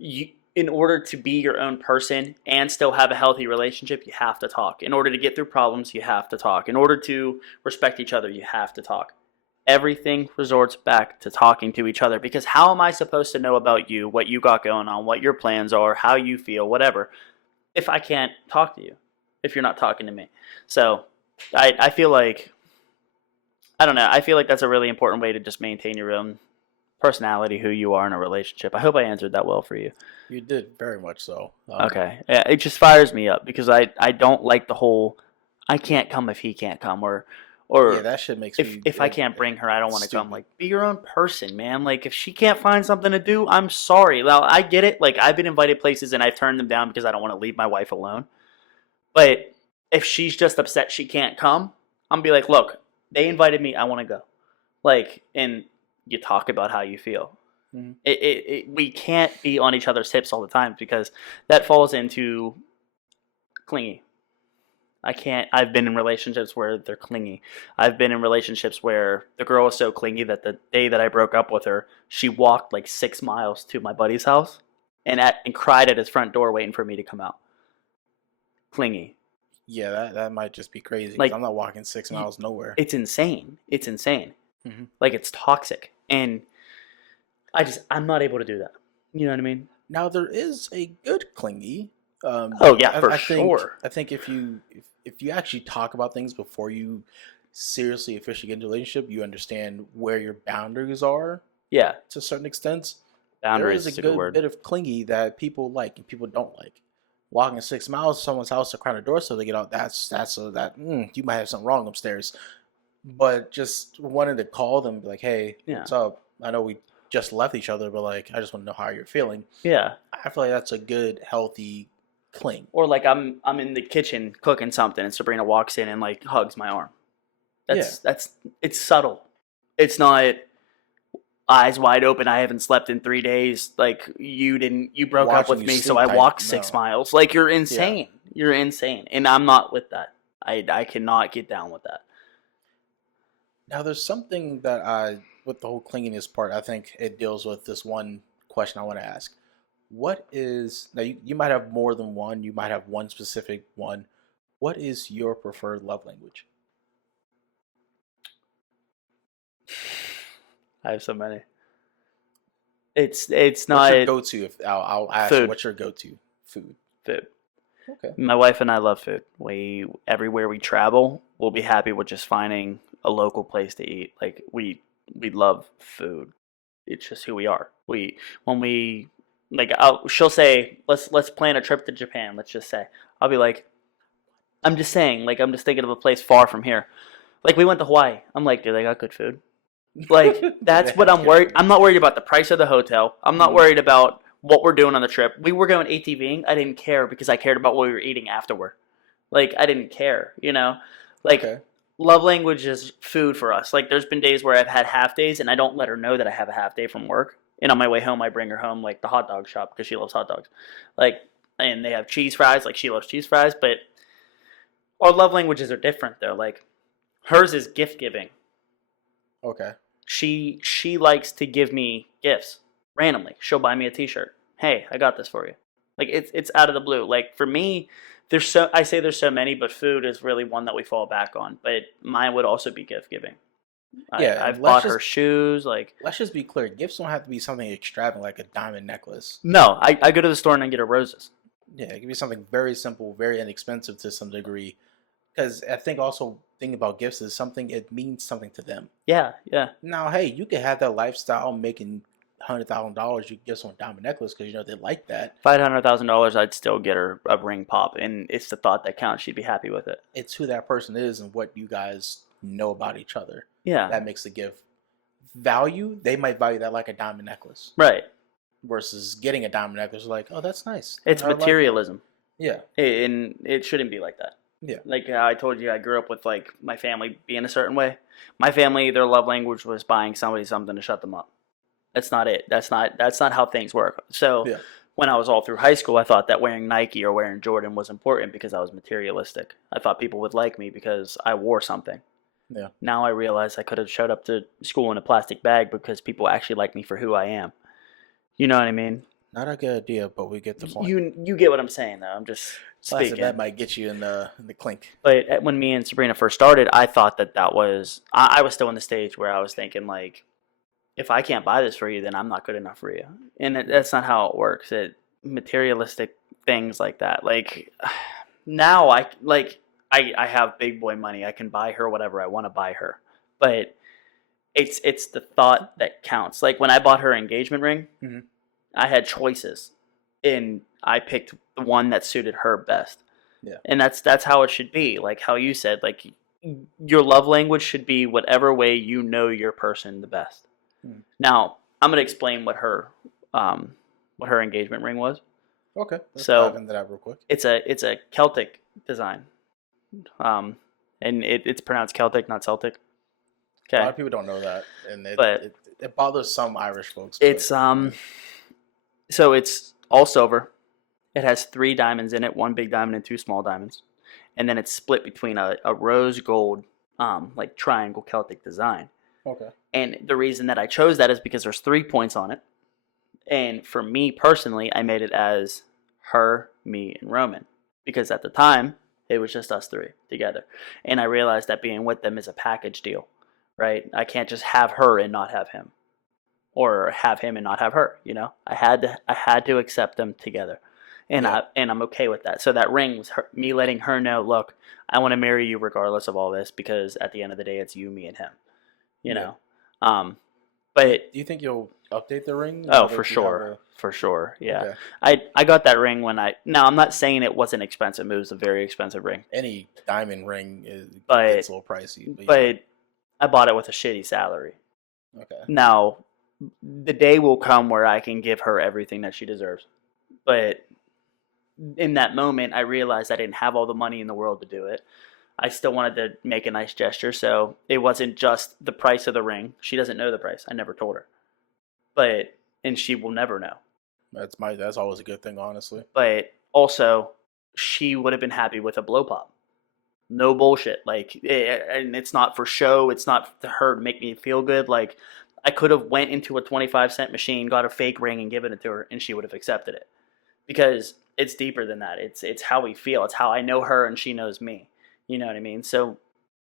in order to be your own person and still have a healthy relationship, you have to talk. In order to get through problems, you have to talk. In order to respect each other, you have to talk. Everything resorts back to talking to each other because how am I supposed to know about you, what you got going on, what your plans are, how you feel, whatever, if I can't talk to you? If you're not talking to me. So I feel like, I don't know, I feel like that's a really important way to just maintain your own personality, who you are in a relationship. I hope I answered that well for you. You did very much so. Okay. Yeah, it just fires me up because I don't like the whole I can't come if he can't come or Yeah, that shit makes me. if I can't bring her, I don't want to come. Like, be your own person, man. Like, if she can't find something to do, I'm sorry. Now, I get it. Like, I've been invited places and I've turned them down because I don't want to leave my wife alone. But if she's just upset she can't come, I'm be like, look, they invited me. I want to go. Like, and you talk about how you feel. We can't be on each other's hips all the time because that falls into clingy. I can't. I've been in relationships where they're clingy. I've been in relationships where the girl was so clingy that the day that I broke up with her, she walked like 6 miles to my buddy's house and cried at his front door waiting for me to come out. Clingy. Yeah, that might just be crazy. Like, I'm not walking 6 miles nowhere. It's insane. It's insane. Like, it's toxic, and I'm not able to do that. You know what I mean? Now there is a good clingy. Oh yeah, for sure. I think if you actually talk about things before you seriously officially get into a relationship, you understand where your boundaries are. Yeah, to a certain extent. Boundaries there is is a a good good word. bit of clingy that people like and people don't like. Walking 6 miles to someone's house to cry on the door so they get out. You might have something wrong upstairs. But just wanted to call them, and be like, hey, what's up? I know we just left each other, but like, I just want to know how you're feeling. Yeah, I feel like that's a good, healthy cling. Or like I'm in the kitchen cooking something and Sabrina walks in and like hugs my arm. That's it's subtle. It's not eyes wide open. I haven't slept in 3 days. Like you broke up with me, so I walked 6 miles. Like you're insane. Yeah. You're insane, and I'm not with that. I cannot get down with that. Now there's something that with the whole clinginess part, I think it deals with this one question I want to ask. What is, now you might have more than one, you might have one specific one. What is your preferred love language? I have so many. It's not. What's your go-to? If I'll ask you, what's your go-to food? Food. Okay. My wife and I love food. Everywhere we travel, we'll be happy with just finding a local place to eat. Like we love food. It's just who we are. She'll say, let's plan a trip to Japan. Let's just say, I'll be like, I'm just saying, like I'm just thinking of a place far from here. Like we went to Hawaii. I'm like, do they got good food? Like that's what I'm worried. I'm not worried about the price of the hotel. I'm not worried about what we're doing on the trip. We were going ATVing. I didn't care because I cared about what we were eating afterward. Like I didn't care, you know. Like love language is food for us. Like there's been days where I've had half days and I don't let her know that I have a half day from work. And on my way home, I bring her home like the hot dog shop because she loves hot dogs. Like, and they have cheese fries. Like she loves cheese fries. But our love languages are different though. Like hers is gift giving. Okay. She likes to give me gifts randomly. She'll buy me a T-shirt. Hey, I got this for you. Like it's out of the blue. Like for me, there's so many, but food is really one that we fall back on. But mine would also be gift giving. Yeah, I've bought her shoes. Like let's just be clear, gifts don't have to be something extravagant like a diamond necklace. No, I go to the store and I get her roses. Yeah, it can be something very simple, very inexpensive to some degree. Because I think also thinking about gifts is something, it means something to them. Yeah. Now, hey, you can have that lifestyle making $100,000. You can get someone a diamond necklace because you know they like that. $500,000, I'd still get her a ring pop, and it's the thought that counts. She'd be happy with it. It's who that person is and what you guys know about each other. Yeah, that makes the gift value. They might value that like a diamond necklace, right? Versus getting a diamond necklace, like, oh, that's nice. It's materialism. Like and it shouldn't be like that. Yeah. Like I told you, I grew up with like my family being a certain way. My family, their love language was buying somebody something to shut them up. That's not it. That's not how things work. So when I was all through high school, I thought that wearing Nike or wearing Jordan was important because I was materialistic. I thought people would like me because I wore something. Yeah. Now I realize I could have showed up to school in a plastic bag because people actually like me for who I am. You know what I mean? Not a good idea, but we get the point. You get what I'm saying, though. I'm just speaking. That might get you in the clink. But when me and Sabrina first started, I thought that was... I was still in the stage where I was thinking, like, if I can't buy this for you, then I'm not good enough for you. And that's not how it works. Materialistic things like that. Like, now I have big boy money. I can buy her whatever I want to buy her. But it's the thought that counts. Like when I bought her engagement ring, Mhm. I had choices, and I picked the one that suited her best. Yeah. And that's how it should be. Like how you said, like your love language should be whatever way you know your person the best. Now, I'm gonna explain what her engagement ring was. Okay. Let's So- dive into that real quick. It's a Celtic design, and it's pronounced Celtic, not Celtic. A lot Okay, of people don't know that, and But- it bothers some Irish folks. but- it's so it's all silver. It has 3 diamonds in it, 1 big diamond and 2 small diamonds, and then it's split between a rose gold, like triangle Celtic design. Okay. And the reason that I chose that is because there's 3 points on it. And for me personally, I made it as her, me, and Roman. Because at the time, it was just us 3 together. And I realized that being with them is a package deal, right? I can't just have her and not have him. Or have him and not have her, you know? I had to accept them together. And Yeah. I'm okay with that. So that ring was me letting her know, look, I want to marry you regardless of all this, because at the end of the day, it's you, me, and him. You Yeah. know? But Do you think you'll update the ring? oh, Or for do you have sure, for sure, yeah. Okay. I got that ring when now I'm not saying it wasn't expensive. It was a very expensive ring, Any diamond ring But- gets a little pricey. yeah. but I bought it with a shitty salary. Okay. Now, the day will come where I can give her everything that she deserves, but in that moment, I realized I didn't have all the money in the world to do it. I still wanted to make a nice gesture, so it wasn't just the price of the ring. She doesn't know the price. I never told her, and she will never know. That's always a good thing, honestly. But also, she would have been happy with a blow pop. No bullshit. Like, and it's not for show. It's not for her to make me feel good. Like, I could have went into a 25-cent machine, got a fake ring, and given it to her, and she would have accepted it. Because it's deeper than that. It's how we feel. It's how I know her and she knows me. You know what I mean? So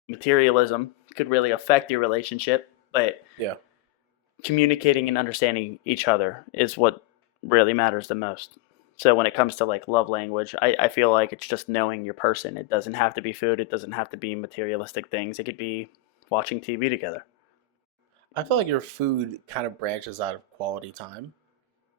materialism could really affect your relationship, but Yeah. communicating and understanding each other is what really matters the most. So when it comes to like love language, I feel like it's just knowing your person. It doesn't have to be food. It doesn't have to be materialistic things. It could be watching TV together. I feel like your food kind of branches out of quality time.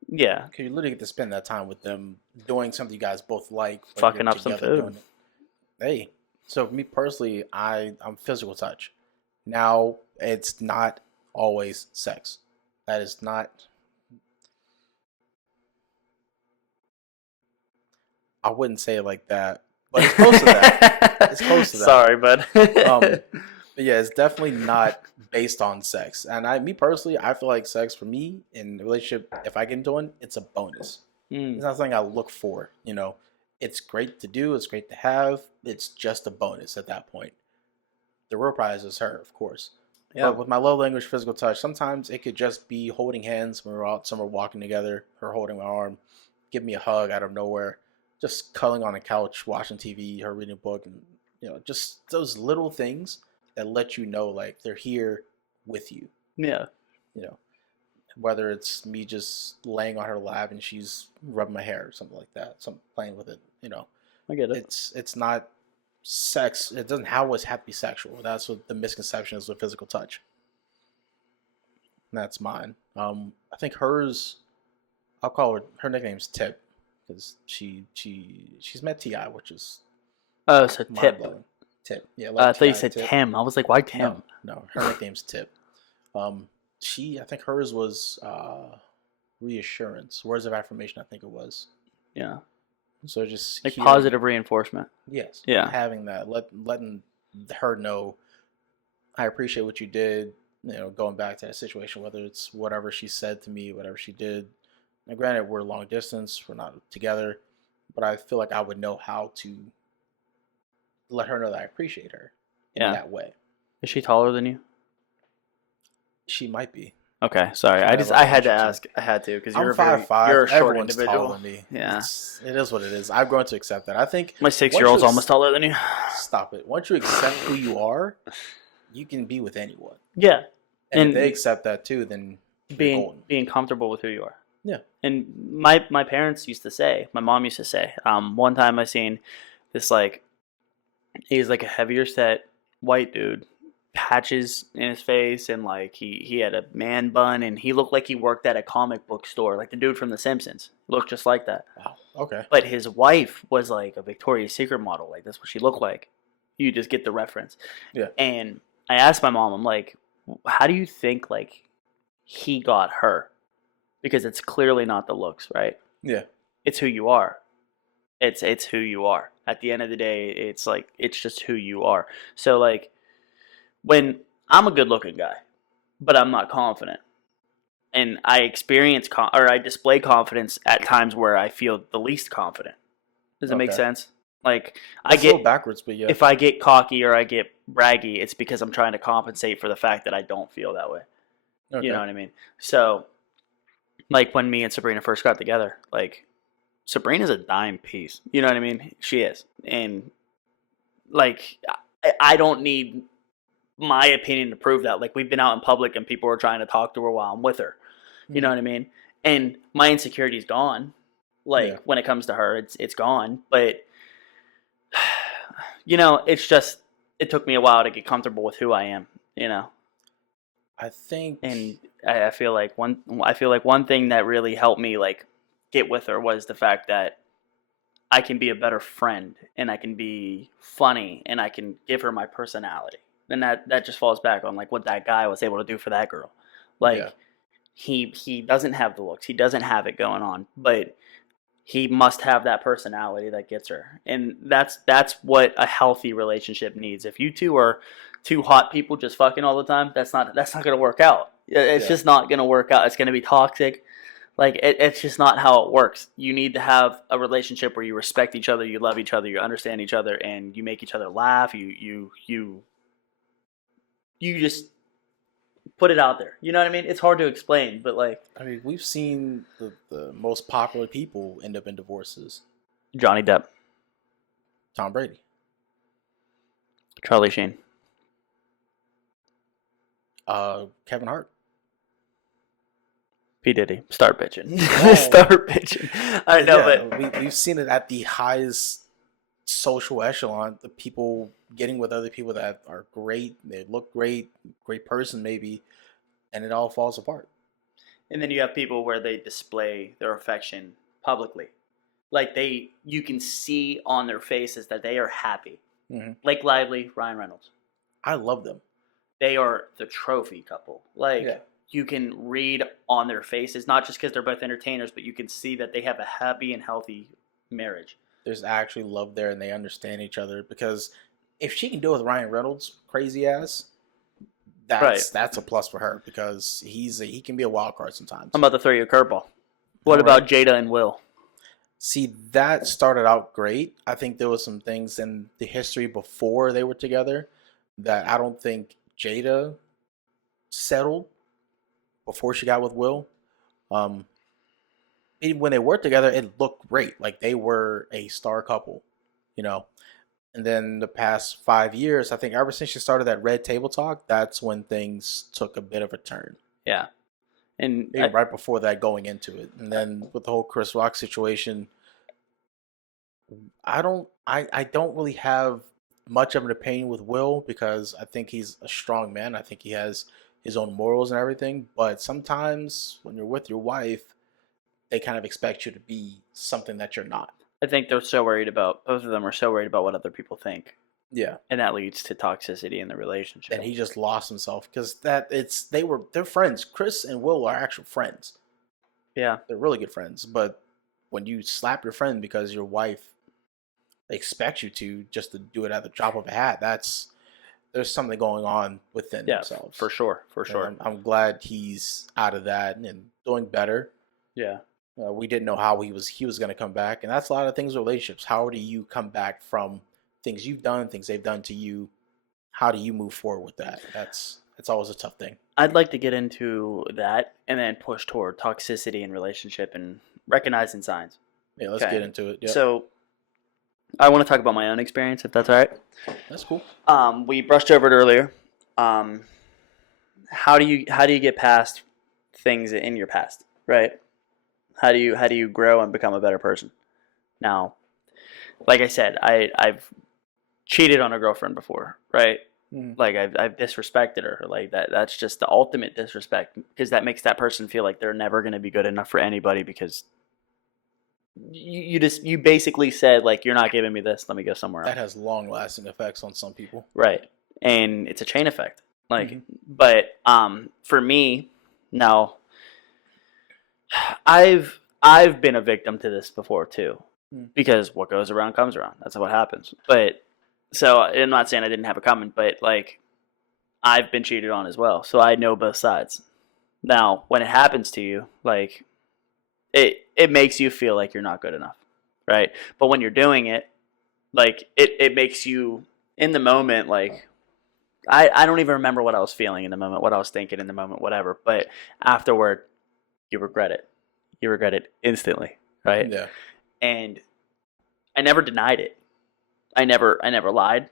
Yeah. Because you literally get to spend that time with them doing something you guys both like. but Fucking you're up some together food. doing it. Hey, so for me personally, I'm physical touch. Now, it's not always sex. That is not. I wouldn't say it like that, but it's close to that. It's close to that. Sorry, bud. But yeah, it's definitely not based on sex. And me personally, I feel like sex for me in a relationship, if I get into one, it's a bonus. Mm. It's not something I look for. You know, it's great to do. It's great to have. It's just a bonus at that point. The real prize is her, of course. Yeah. But with my love language, physical touch, sometimes it could just be holding hands when we're out somewhere walking together, her holding my arm, give me a hug out of nowhere, just cuddling on a couch, watching TV, her reading a book, and just those little things that let you know like they're here with you. Yeah. Whether it's me just laying on her lap and she's rubbing my hair or something like that, playing with it. I get it. It's not sex. It doesn't always have to be sexual. That's what the misconception is with physical touch. And that's mine. I think hers. I'll call her nickname's Tip because she's met T.I., which is Oh, so Tip. mind-blowing. Tip. Yeah. I thought you T.I., said Tip. Tim. I was like, why Tim? No, her nickname's Tip. I think hers was reassurance, words of affirmation. I think it was. Yeah. So just Like hearing- positive reinforcement. Yes. Yeah. Having that, letting her know, I appreciate what you did. Going back to that situation, whether it's whatever she said to me, whatever she did. Now, granted, we're long distance, we're not together, but I feel like I would know how to let her know that I appreciate her in Yeah. that way. Is she taller than you? She might be. Okay, sorry. Yeah, I had to relationship. ask. I had to because I'm you're 5'5". you're a short Everyone's individual. taller than me. Yeah. It is what it is. I've grown to accept that. I think My 6-year-old's you almost taller than you. stop it. Once you accept who you are, you can be with anyone. Yeah. And And if they accept that too, then you're golden. being comfortable with who you are. Yeah. And my parents used to say, my mom used to say, one time I seen this he's like a heavier set white dude, patches in his face, and like he had a man bun, and he looked like he worked at a comic book store, like the dude from The Simpsons. Looked just like that. Wow. Okay. But his wife was like a Victoria's Secret model. Like that's what she looked like. You just get the reference. Yeah. And I asked my mom, I'm like, how do you think like he got her? Because it's clearly not the looks, right? Yeah. It's who you are. It's who you are. At the end of the day, it's like it's just who you are. So like when I'm a good looking guy, but I'm not confident, and I experience or I display confidence at times where I feel the least confident. Does it make Okay. sense? Like That's a little backwards, but yeah. if I get cocky or I get braggy, it's because I'm trying to compensate for the fact that I don't feel that way. Okay. You know what I mean? So, like when me and Sabrina first got together, like Sabrina's a dime piece. You know what I mean? She is, and like I don't need my opinion to prove that. Like we've been out in public and people are trying to talk to her while I'm with her. You know what I mean? And my insecurity's gone. Like Yeah. when it comes to her, it's gone. But you know, it's just it took me a while to get comfortable with who I am. You know, I think. and I feel like one thing that really helped me like get with her was the fact that I can be a better friend and I can be funny and I can give her my personality. And that just falls back on like what that guy was able to do for that girl. Like Yeah. he doesn't have the looks. He doesn't have it going on, but he must have that personality that gets her. And that's what a healthy relationship needs. If you two are two hot people just fucking all the time, that's not going to work out. It's Yeah. just not going to work out. It's going to be toxic. Like it's just not how it works. You need to have a relationship where you respect each other, you love each other, you understand each other, and you make each other laugh. You just put it out there. You know what I mean? It's hard to explain, but like I mean, we've seen the most popular people end up in divorces. Johnny Depp, Tom Brady. Charlie Sheen, Kevin Hart. P Diddy. Start bitching. Oh. Start bitching. I know, but we've seen it at the highest social echelon. The people getting with other people that are great, they look great, great person maybe, and it all falls apart. and then you have people where they display their affection publicly. Like you can see on their faces that they are happy. Mhm. Blake Lively, Ryan Reynolds. I love them. They are the trophy couple. Like Yeah. you can read on their faces, not just because they're both entertainers, but you can see that they have a happy and healthy marriage. There's actually love there, and they understand each other. Because if she can do it with Ryan Reynolds, crazy ass, that's a plus for her. Because he can be a wild card sometimes. I'm about to throw you a curveball. What about Jada and Will? See, that started out great. I think there was some things in the history before they were together that I don't think Jada settled before she got with Will. Even when they were together, it looked great. Like they were a star couple, you know. And then the past 5 years, I think ever since she started that Red Table Talk, that's when things took a bit of a turn. Yeah. And Maybe right before that, going into it. And then with the whole Chris Rock situation, I don't really have much of an opinion with Will because I think he's a strong man. I think he has his own morals and everything. But sometimes when you're with your wife, they kind of expect you to be something that you're not. I think both of them are so worried about what other people think. Yeah. And that leads to toxicity in the relationship. And he just lost himself because they're friends. Chris and Will are actual friends. Yeah. They're really good friends. But when you slap your friend because your wife expects you to just to do it at the drop of a hat, there's something going on within themselves. For sure. I'm glad he's out of that and doing better. Yeah. We didn't know how he was going to come back, and that's a lot of things in relationships. How do you come back from things you've done, things they've done to you? How do you move forward with that? That's always a tough thing. I'd like to get into that and then push toward toxicity in relationship and recognizing signs. Yeah, let's get into it. Yep. So I want to talk about my own experience, if that's all right. That's cool. We brushed over it earlier. How do you get past things in your past, right? How do you grow and become a better person? Now, like I said, I've cheated on a girlfriend before, right? Like I've disrespected her. Like that's just the ultimate disrespect, because that makes that person feel like they're never going to be good enough for anybody, because you basically said, like, you're not giving me this, let me go somewhere else. That has long lasting effects on some people. Right. And it's a chain effect. Like, but for me, now I've been a victim to this before too, because what goes around comes around. That's what happens. But so I'm not saying I didn't have it coming, but like, I've been cheated on as well, so I know both sides. Now, when it happens to you, like, it makes you feel like you're not good enough, right? But when you're doing it, like, it makes you, in the moment, like, I don't even remember what I was feeling in the moment, what I was thinking in the moment, whatever. But afterward, you regret it. You regret it instantly, right? Yeah. And I never denied it. I never lied.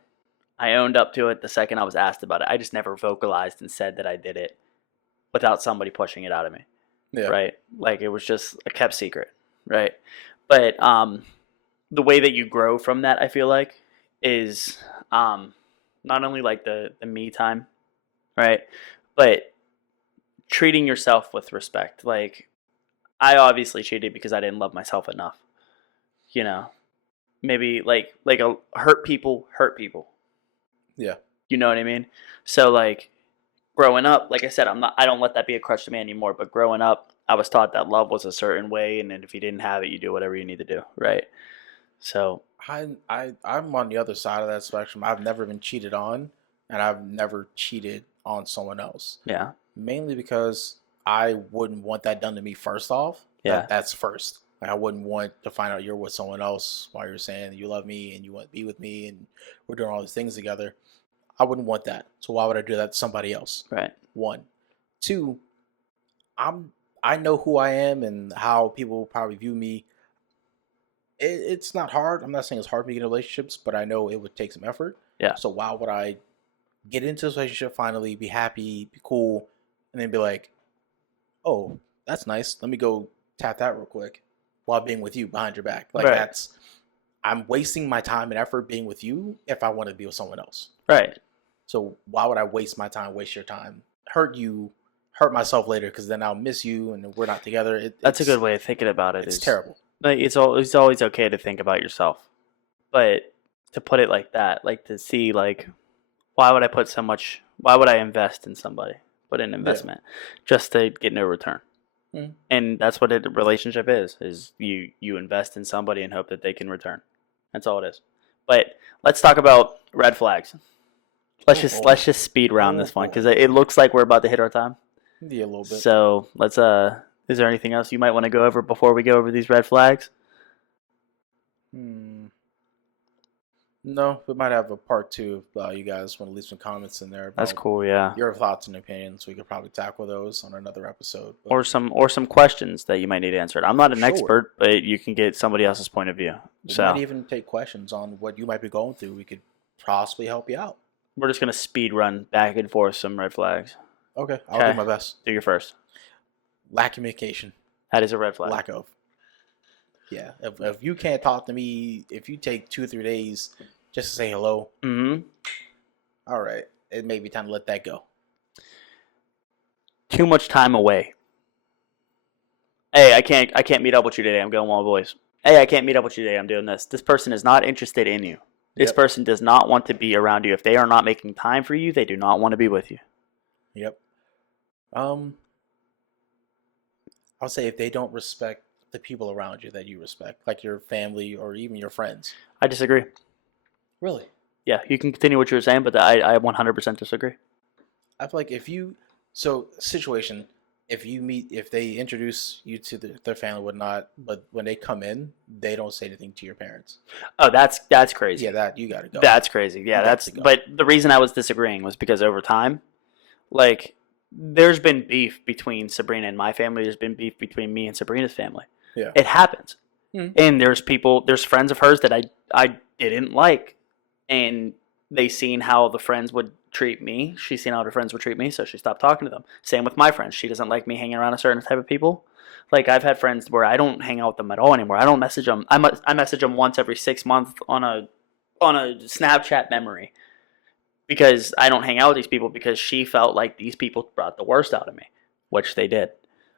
I owned up to it the second I was asked about it. I just never vocalized and said that I did it without somebody pushing it out of me. Yeah. Right? Like, it was just a kept secret, right? But the way that you grow from that, I feel like, is not only like the me time, right? But treating yourself with respect. Like, I obviously cheated because I didn't love myself enough. You know? Maybe like hurt people. Yeah. You know what I mean? So, like, growing up, like I said, I don't let that be a crutch to me anymore, but growing up, I was taught that love was a certain way, and then if you didn't have it, you do whatever you need to do, right? So I'm on the other side of that spectrum. I've never been cheated on, and I've never cheated on someone else. yeah. Mainly because I wouldn't want that done to me first off. Yeah. That's first. Like, I wouldn't want to find out you're with someone else while you're saying you love me and you want to be with me and we're doing all these things together. I wouldn't want that. So why would I do that to somebody else? Right. 1. 2, I know who I am and how people probably view me. It's not hard. I'm not saying it's hard to get in relationships, but I know it would take some effort. Yeah. So why would I get into this relationship finally, be happy, be cool, and then be like, oh, that's nice. Let me go tap that real quick while being with you behind your back. Like, right. I'm wasting my time and effort being with you if I want to be with someone else. Right. So why would I waste my time, waste your time, hurt you, hurt myself later, because then I'll miss you and we're not together. That's a good way of thinking about it. It's terrible. Like, it's always okay to think about yourself, but to put it like that, like, to see, like, why would I invest in somebody, put in investment just to get no return? And that's what a relationship is you invest in somebody and hope that they can return. That's all it is. But let's talk about red flags. Let's just speed round this one, because it looks like we're about to hit our time. Yeah, a little bit. So let's is there anything else you might want to go over before we go over these red flags? No, we might have a part 2 if you guys want to leave some comments in there. That's cool, yeah. Your thoughts and opinions. We could probably tackle those on another episode. But... Or some questions that you might need answered. I'm not an expert, but you can get somebody else's point of view. We might even take questions on what you might be going through. We could possibly help you out. We're just going to speed run back and forth some red flags. Okay, I'll do my best. Do your first. Lack of communication. That is a red flag. Lack of. Yeah, if you can't talk to me, if you take 2 or 3 days just to say hello, all right, it may be time to let that go. Too much time away. Hey, I can't meet up with you today. I'm going with my boys. Hey, I can't meet up with you today. I'm doing this. This person is not interested in you. This person does not want to be around you. If they are not making time for you, they do not want to be with you. Yep. I'll say if they don't respect the people around you that you respect, like your family or even your friends. I disagree. Really? Yeah, you can continue what you were saying, but I 100% disagree. I feel like if they introduce you to their family, whatnot, but when they come in, they don't say anything to your parents. Oh, that's crazy. Yeah, that you gotta go. That's crazy. Yeah, but the reason I was disagreeing was because over time, like, there's been beef between Sabrina and my family. There's been beef between me and Sabrina's family. Yeah. It happens. And there's friends of hers that I didn't like, and they seen how the friends would treat me. She's seen how her friends would treat me, so she stopped talking to them. Same with my friends. She doesn't like me hanging around a certain type of people. Like, I've had friends where I don't hang out with them at all anymore. I don't message them. I message them once every 6 months on a Snapchat memory, because I don't hang out with these people because she felt like these people brought the worst out of me, which they did.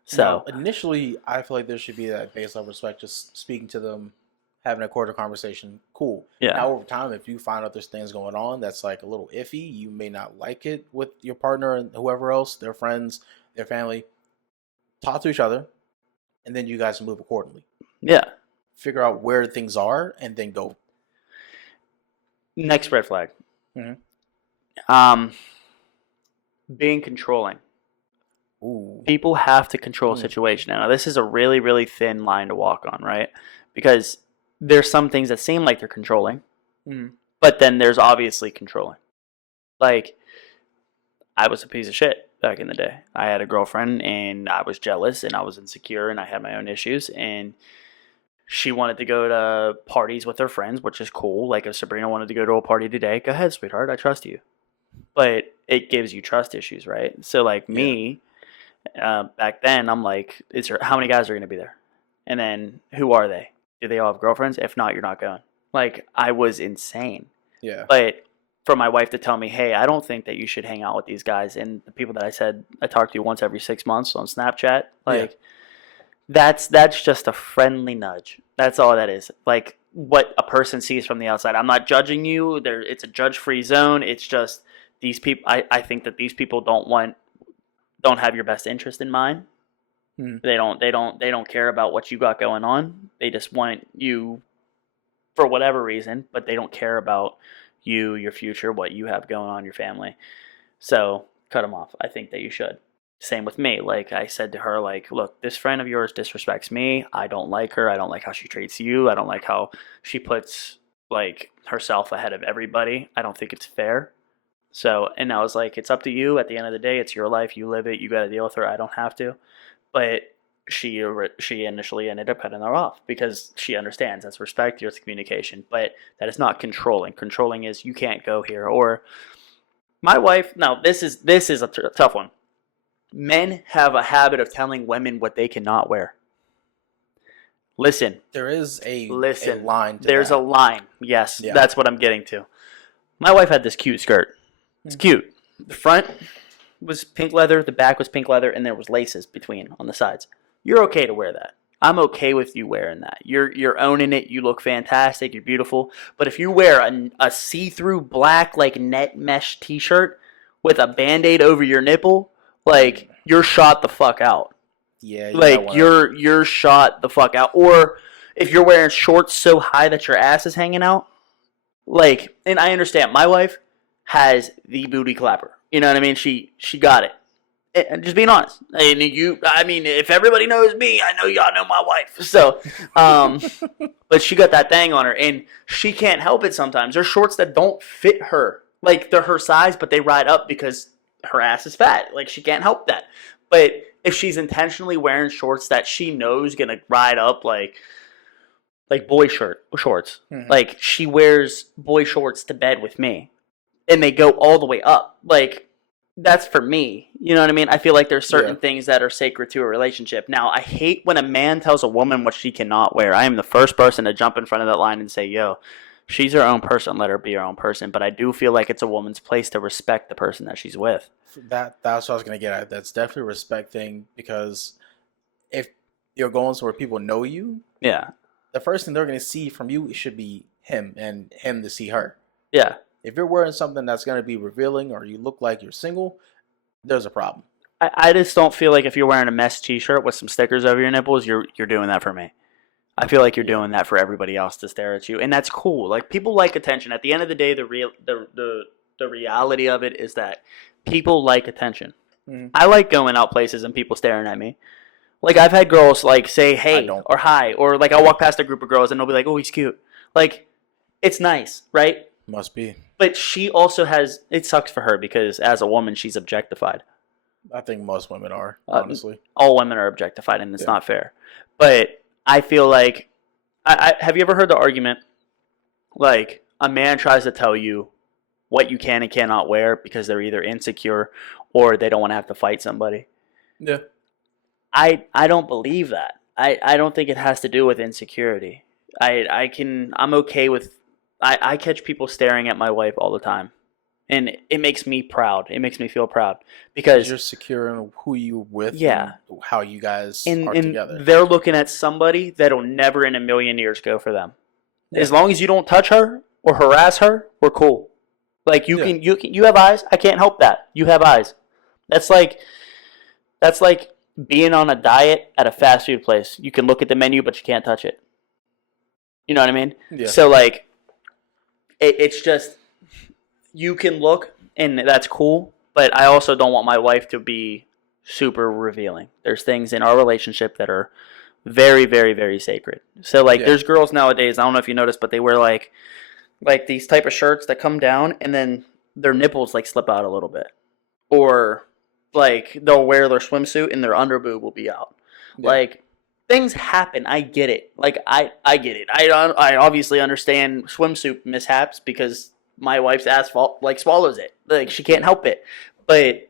So now, initially, I feel like there should be that base level respect, just speaking to them, having a cordial conversation. Cool. yeah, Now, over time, if you find out there's things going on that's like a little iffy, you may not like it with your partner and whoever else, their friends, their family. Talk to each other, and then you guys move accordingly. yeah. Figure out where things are, and then go. Next red flag. Mhm. Being controlling. Ooh. People have to control a situation. Now, this is a really, really thin line to walk on, right? Because there's some things that seem like they're controlling, but then there's obviously controlling. Like, I was a piece of shit back in the day. I had a girlfriend, and I was jealous, and I was insecure, and I had my own issues, and she wanted to go to parties with her friends, which is cool. Like, if Sabrina wanted to go to a party today, go ahead, sweetheart, I trust you. But it gives you trust issues, right? So, like, me, back then, I'm like, how many guys are going to be there? And then, who are they? Do they all have girlfriends? If not, you're not going. Like, I was insane. Yeah. But for my wife to tell me, hey, I don't think that you should hang out with these guys, and the people that I said I talk to once every 6 months on Snapchat, like, that's just a friendly nudge. That's all that is. Like, what a person sees from the outside. I'm not judging you. It's a judge-free zone. It's just these people. I think that these people don't have your best interest in mind. They don't care about what you got going on. They just want you for whatever reason, but they don't care about you, your future, what you have going on, your family. So cut them off. I think that you should. Same with me. Like, I said to her, like, look, this friend of yours disrespects me. I don't like her. I don't like how she treats you. I don't like how she puts, like, herself ahead of everybody. I don't think it's fair. So, and I was like, it's up to you. At the end of the day, it's your life. You live it. You got to deal with her. I don't have to. But she initially ended up cutting her off because she understands that's respect, it's communication. But that is not controlling. Controlling is you can't go here. Or my wife. Now, this is a tough one. Men have a habit of telling women what they cannot wear. Listen. There is a line to There's that. a line. Yes, that's what I'm getting to. My wife had this cute skirt. It's cute. The front was pink leather, the back was pink leather, and there was laces between on the sides. You're okay to wear that. I'm okay with you wearing that. You're owning it. You look fantastic. You're beautiful. But if you wear a see-through black, like, net mesh t-shirt with a Band-Aid over your nipple, like, you're shot the fuck out. Yeah. Like, you're shot the fuck out. Or if you're wearing shorts so high that your ass is hanging out, like, and I understand, my wife has the booty clapper. You know what I mean? She got it. And just being honest. I mean, if everybody knows me, I know y'all know my wife. So, but she got that thing on her, and she can't help it sometimes. There's shorts that don't fit her. Like, they're her size, but they ride up because her ass is fat. Like, she can't help that. But if she's intentionally wearing shorts that she knows gonna ride up, like boy shorts. Like, she wears boy shorts to bed with me, and they go all the way up. Like, that's for me. You know what I mean? I feel like there's certain things that are sacred to a relationship. Now, I hate when a man tells a woman what she cannot wear. I am the first person to jump in front of that line and say, yo, she's her own person. Let her be her own person. But I do feel like it's a woman's place to respect the person that she's with. That's what I was going to get at. That's definitely a respect thing, because if you're going somewhere people know you, the first thing they're going to see from you should be him, and him to see her. Yeah. If you're wearing something that's going to be revealing, or you look like you're single, there's a problem. I just don't feel like if you're wearing a mesh t-shirt with some stickers over your nipples, you're doing that for me. I feel like you're doing that for everybody else to stare at you, and that's cool. Like, people like attention. At the end of the day, the reality of it is that people like attention. I like going out places and people staring at me. Like, I've had girls, like, say hey or hi, or, like, I'll walk past a group of girls and they'll be like, oh, he's cute. Like, it's nice, right? Must be. But she also has, it sucks for her because as a woman, she's objectified. I think most women are, honestly. All women are objectified, and it's not fair. But I feel like, have you ever heard the argument, like, a man tries to tell you what you can and cannot wear because they're either insecure or they don't want to have to fight somebody? Yeah. I don't believe that. I don't think it has to do with insecurity. I'm okay with, I catch people staring at my wife all the time. And it makes me proud. It makes me feel proud Because because you're secure in who you're with yeah, and how you guys and are and together. they're looking at somebody that'll never in a million years go for them. Yeah. As long as you don't touch her or harass her, we're cool. Like Yeah. you have eyes. I can't help that. You have eyes. That's like being on a diet at a fast food place. You can look at the menu, but you can't touch it. You know what I mean? Yeah. So like, it's just you can look, and that's cool. But I also don't want my wife to be super revealing. There's things in our relationship that are very, very, very sacred. So like, Yeah. there's girls nowadays. I don't know if you noticed, but they wear like these type of shirts that come down, and then their nipples like slip out a little bit, or like they'll wear their swimsuit and their underboob will be out. Yeah. Like, things happen. I get it. Like I get it. I obviously understand swimsuit mishaps because my wife's asphalt like swallows it. Like, she can't help it. But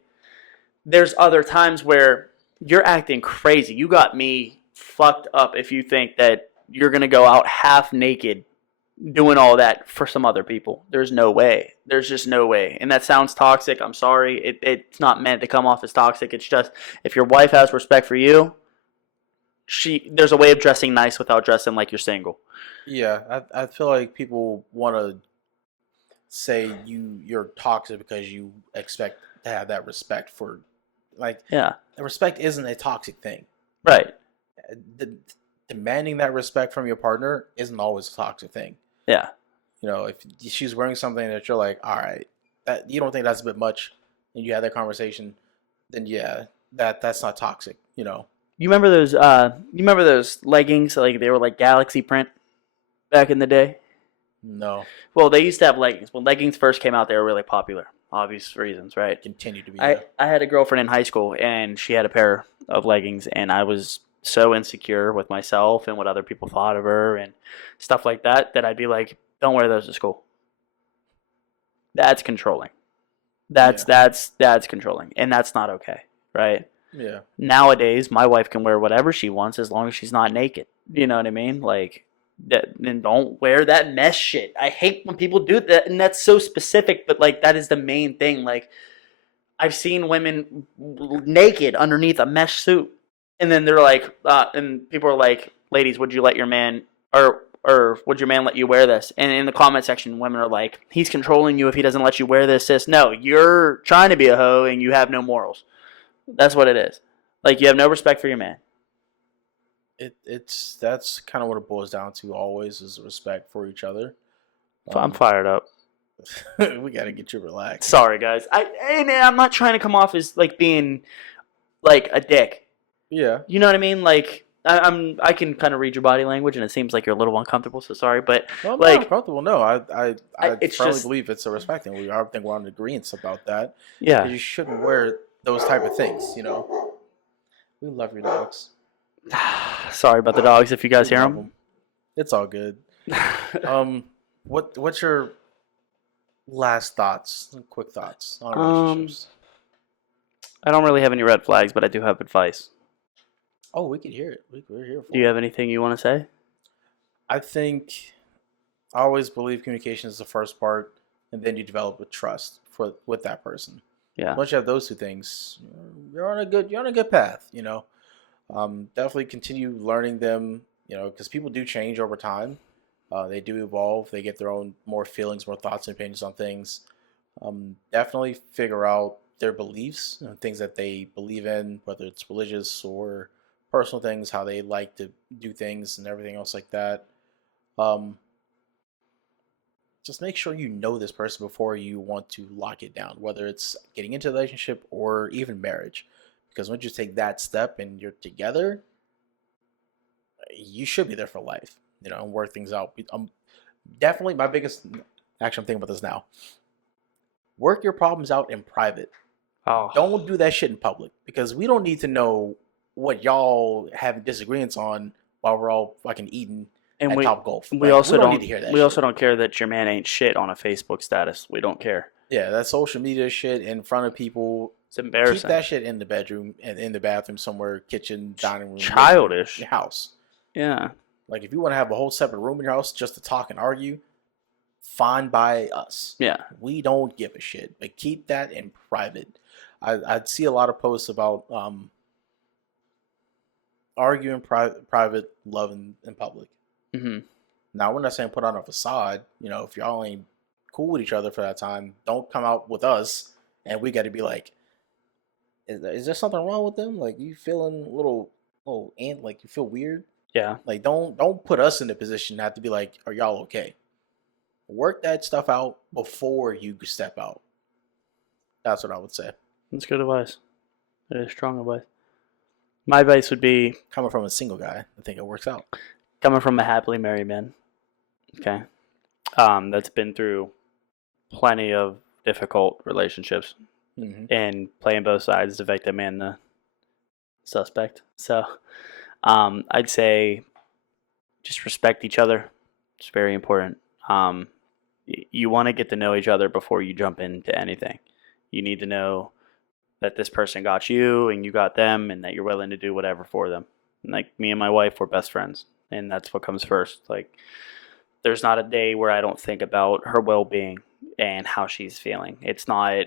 there's other times where you're acting crazy. You got me fucked up if you think that you're gonna go out half naked doing all that for some other people. There's no way. There's just no way. And that sounds toxic. I'm sorry. It's not meant to come off as toxic. It's just, if your wife has respect for you, there's a way of dressing nice without dressing like you're single. Yeah, I feel like people want to say you're toxic because you expect to have that respect for, like, Yeah. respect isn't a toxic thing. Right. The, demanding that respect from your partner isn't always a toxic thing. Yeah. You know, if she's wearing something that you're like, all right, that you don't think that's a bit much, and you have that conversation, then yeah, that's not toxic. You know. You remember those? You remember those leggings? Like, they were like galaxy print back in the day. No. Well, they used to have leggings. When leggings first came out, they were really popular. Obvious reasons, right? Continue to be. I had a girlfriend in high school, and she had a pair of leggings, and I was so insecure with myself and what other people thought of her and stuff like that, that I'd be like, don't wear those to school. That's controlling. That's controlling, and that's not okay, right? Yeah. Nowadays, my wife can wear whatever she wants as long as she's not naked. You know what I mean? Like, then don't wear that mesh shit. I hate when people do that, and that's so specific, but like, that is the main thing. Like, I've seen women naked underneath a mesh suit, and then they're like, and people are like, ladies, would you let your man, or would your man let you wear this? And in the comment section, women are like, he's controlling you if he doesn't let you wear this, sis. No, you're trying to be a hoe and you have no morals. That's what it is. Like, you have no respect for your man. That's kind of what it boils down to always, is respect for each other. I'm fired up. We gotta get you relaxed. Sorry, guys. I'm not trying to come off as like being like a dick. Yeah. You know what I mean? Like, I can kind of read your body language, and it seems like you're a little uncomfortable. So sorry, but Well, I'm like, not uncomfortable. No, I it's firmly just, believe it's a respect thing. I think we're on agreement about that. yeah. You shouldn't wear those type of things. You know. We love your dogs. Sorry about the dogs if you guys We hear love them. It's all good. What's your last thoughts? Quick thoughts on relationships. I don't really have any red flags, but I do have advice. Oh, we can hear it. We're here for Do you have anything you want to say? I think I always believe communication is the first part, and then you develop a trust with that person. Yeah. Once you have those two things, you're on a good path. You know, definitely continue learning them. You know, because people do change over time. They do evolve. They get their own more feelings, more thoughts and opinions on things. Definitely figure out their beliefs, things that they believe in, whether it's religious or personal things, how they like to do things, and everything else like that. Just make sure you know this person before you want to lock it down, whether it's getting into a relationship or even marriage. Because once you take that step and you're together, you should be there for life, you know, and work things out. Definitely my biggest, actually I'm thinking about this now. Work your problems out in private. Oh. Don't do that shit in public, because we don't need to know what y'all have disagreements on while we're all fucking eating And at we Top Golf. we also don't don't need to hear that we shit. also don't care that your man ain't shit on a Facebook status. We don't care. Yeah, that social media shit in front of people. It's embarrassing. Keep that shit in the bedroom and in the bathroom somewhere, kitchen, dining room. Childish. Your house. Yeah. Like, if you want to have a whole separate room in your house just to talk and argue, fine by us. Yeah. We don't give a shit, but keep that in private. I'd see a lot of posts about arguing private, love in public. Mm-hmm. Now, we're not saying put on a facade. You know, if y'all ain't cool with each other for that time, don't come out with us, and we got to be like, is there something wrong with them? Like, you feeling a little, like you feel weird? Yeah. Like, don't put us in the position to have to be like, are y'all okay? Work that stuff out before you step out. That's what I would say. That's good advice. That is strong advice. My advice would be, Coming from a single guy, I think it works out. coming from a happily married man, okay, that's been through plenty of difficult relationships Mm-hmm. and playing both sides, the victim and the suspect. So I'd say just respect each other. It's very important. You want to get to know each other before you jump into anything. You need to know that this person got you and you got them, and that you're willing to do whatever for them. Like me and my wife, we're best friends, and that's what comes first. Like, there's not a day where I don't think about her well-being and how she's feeling. It's not,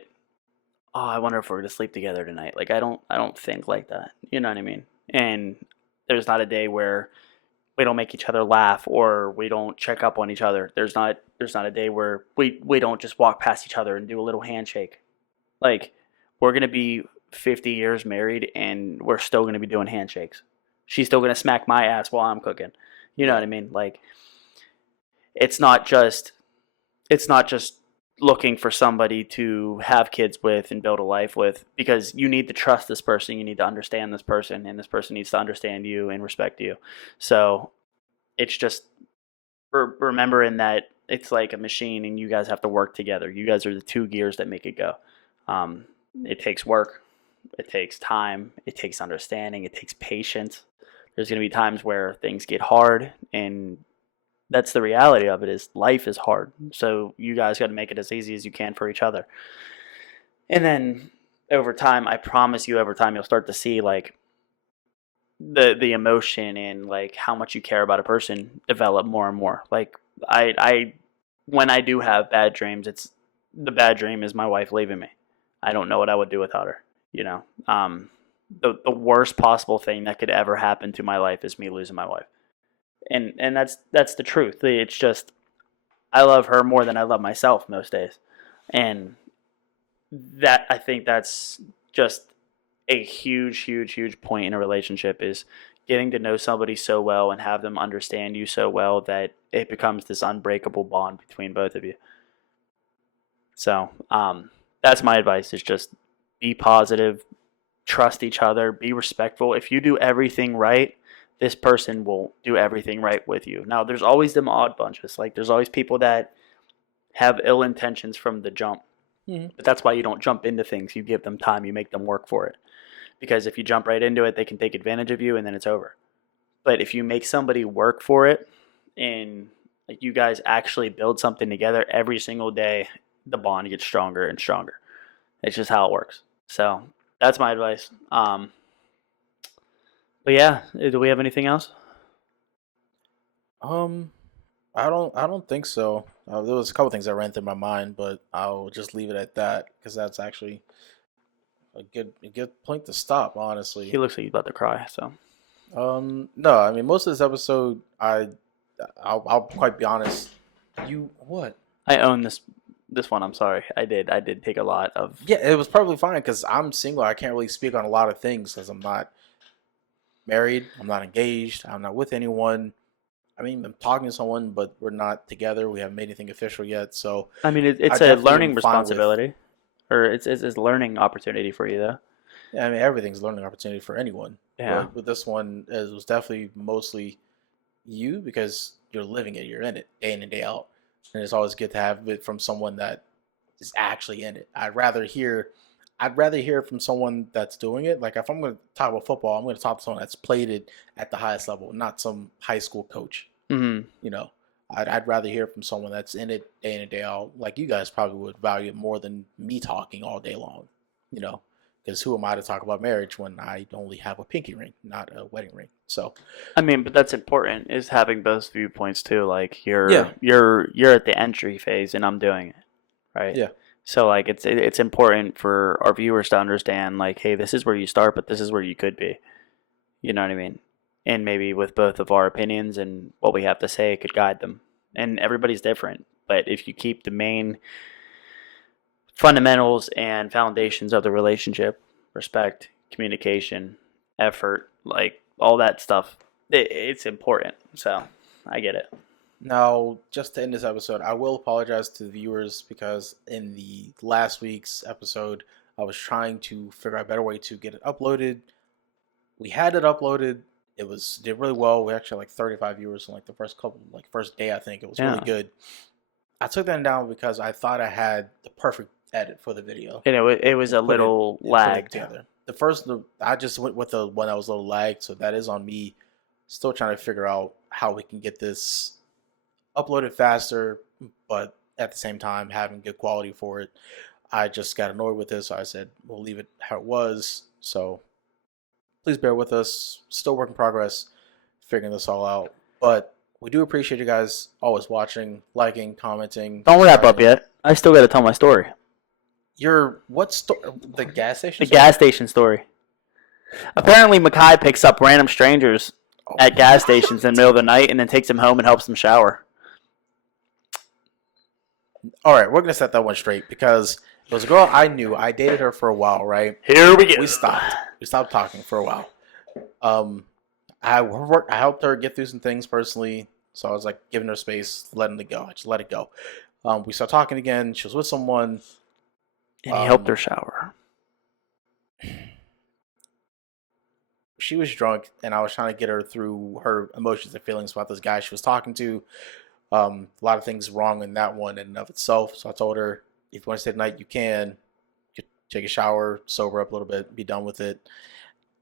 oh, I wonder if we're gonna sleep together tonight. Like, I don't think like that. You know what I mean? And there's not a day where we don't make each other laugh or we don't check up on each other. There's not a day where we don't just walk past each other and do a little handshake. Like, we're going to be 50 years married and we're still going to be doing handshakes. She's still going to smack my ass while I'm cooking. You know what I mean? Like, it's not just looking for somebody to have kids with and build a life with, because you need to trust this person, you need to understand this person, and this person needs to understand you and respect you. So it's just remembering that it's like a machine and you guys have to work together. You guys are the two gears that make it go. It takes work, it takes time, it takes understanding, it takes patience. There's going to be times where things get hard, and that's the reality of it, is life is hard. So you guys got to make it as easy as you can for each other. And then over time, I promise you, over time, you'll start to see like the emotion and like how much you care about a person develop more and more. Like, I when I do have bad dreams, it's the bad dream is my wife leaving me. I don't know what I would do without her. You know, the worst possible thing that could ever happen to my life is me losing my wife. And that's the truth. It's just, I love her more than I love myself most days. And that, I think that's just a huge point in a relationship, is getting to know somebody so well and have them understand you so well that it becomes this unbreakable bond between both of you. So that's my advice, is just be positive, trust each other, be respectful. If you do everything right, this person will do everything right with you. Now, there's always them odd bunches. Like, there's always people that have ill intentions from the jump. Mm-hmm. But that's why you don't jump into things. You give them time. You make them work for it. Because if you jump right into it, they can take advantage of you and then it's over. But if you make somebody work for it and like you guys actually build something together every single day, the bond gets stronger and stronger. It's just how it works. So that's my advice. But yeah, do we have anything else? I don't think so. There was a couple things that ran through my mind, but I'll just leave it at that because that's actually a good point to stop. Honestly, He looks like he's about to cry. So, no, I mean most of this episode, I'll quite be honest. You what? I own this one. I'm sorry. I did take a lot of. Yeah, it was probably fine because I'm single. I can't really speak on a lot of things because I'm not married. I'm not engaged. I'm not with anyone. I mean, I'm talking to someone, but we're not together. We haven't made anything official yet. So I mean, it's a learning responsibility, or it's a learning opportunity for you, though. Yeah, I mean, everything's a learning opportunity for anyone. Yeah. But with this one, it was definitely mostly you because you're living it. You're in it day in and day out, and it's always good to have it from someone that is actually in it. I'd rather hear from someone that's doing it. Like if I'm going to talk about football, I'm going to talk to someone that's played it at the highest level, not some high school coach. Mm-hmm. You know, I'd rather hear from someone that's in it day in and day out. Like you guys probably would value it more than me talking all day long. You know, Because who am I to talk about marriage when I only have a pinky ring, not a wedding ring? So, I mean, but that's important is having both viewpoints too. Like Yeah. you're at the entry phase, and I'm doing it, right? Yeah. So like it's important for our viewers to understand, like, hey, this is where you start, but this is where you could be. You know what I mean? And maybe with both of our opinions and what we have to say, it could guide them. And everybody's different, but if you keep the main fundamentals and foundations of the relationship, respect, communication, effort, like all that stuff, it's important. So I get it. now, just to end this episode, I will apologize to the viewers because in the last week's episode, I was trying to figure out a better way to get it uploaded. We had it uploaded. It did really well. We actually had like 35 viewers in like the first day. I think it was really good. I took that down because I thought I had the perfect edit for the video. And it was a little lagged. Together. I just went with the one that was a little lagged, so that is on me. Still trying to figure out how we can get this uploaded faster, but at the same time having good quality for it. I just got annoyed with this, so I said we'll leave it how it was. So please bear with us. Still work in progress, figuring this all out. But we do appreciate you guys always watching, liking, commenting. Don't wrap up yet. I still got to tell my story. What story? The gas station? The gas station story. Apparently, Makai picks up random strangers at gas stations in the middle of the night and then takes them home and helps them shower. All right, we're going to set that one straight because it was a girl I knew. I dated her for a while, right? Here we go. We stopped talking for a while. I helped her get through some things personally, so I was like giving her space, letting it go. I just let it go. We started talking again. She was with someone. And he helped her shower. She was drunk, and I was trying to get her through her emotions and feelings about this guy she was talking to. A lot of things wrong in that one in and of itself. So I told her, if you want to stay tonight, you can. Take a shower, sober up a little bit, be done with it.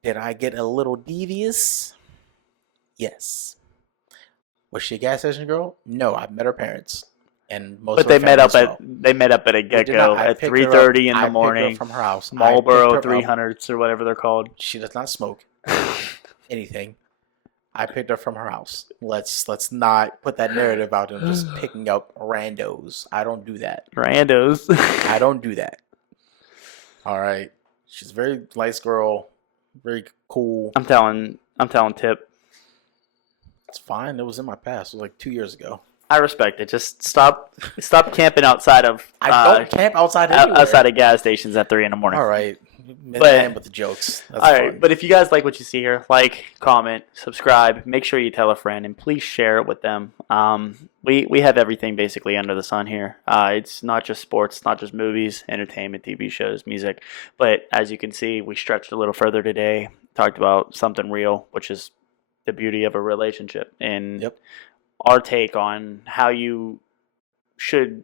Did I get a little devious? Yes. Was she a gas station girl? No, I met her parents. And most but of her they met up at a get-go at 3:30 in the morning from her house. Marlboro 300s or whatever they're called. She does not smoke anything. I picked her from her house. Let's not put that narrative out and just picking up randos. I don't do that. Randos. I don't do that. All right. She's a very nice girl, very cool. I'm telling Tip. It's fine. It was in my past. It was like 2 years ago. I respect it. Just stop camping outside of. I don't camp outside anywhere. Outside of gas stations at 3 a.m. All right, man with the jokes. That's all right, fine. but if you guys like what you see here, like, comment, subscribe. Make sure you tell a friend, and please share it with them. We have everything basically under the sun here. It's not just sports, not just movies, entertainment, TV shows, music. But as you can see, we stretched a little further today. Talked about something real, which is the beauty of a relationship, and our take on how you should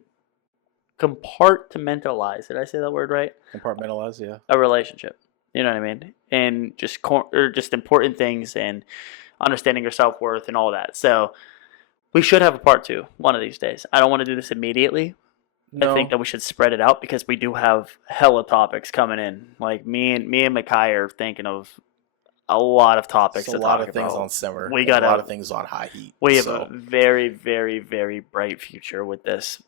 compartmentalize. Did I say that word right? Compartmentalize, yeah. A relationship. You know what I mean? And just important things and understanding your self-worth and all that. So we should have a part 2 one of these days. I don't want to do this immediately. No. I think that we should spread it out because we do have hella topics coming in. Like me and Makai are thinking of a lot of topics to talk about. A lot of things on simmer. We got a lot of things on high heat. We have a very, very, very bright future with this.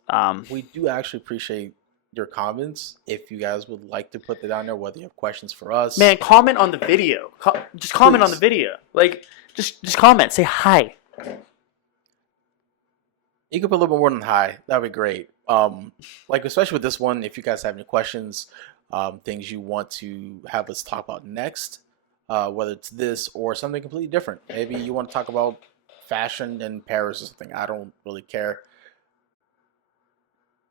We do actually appreciate your comments. If you guys would like to put that down there, whether you have questions for us. Man, comment on the video. Just comment on the video. Like, just comment. Say hi. You could put a little bit more than hi. That would be great. Like, especially with this one, if you guys have any questions, things you want to have us talk about next, whether it's this or something completely different. Maybe you want to talk about fashion in Paris or something. I don't really care.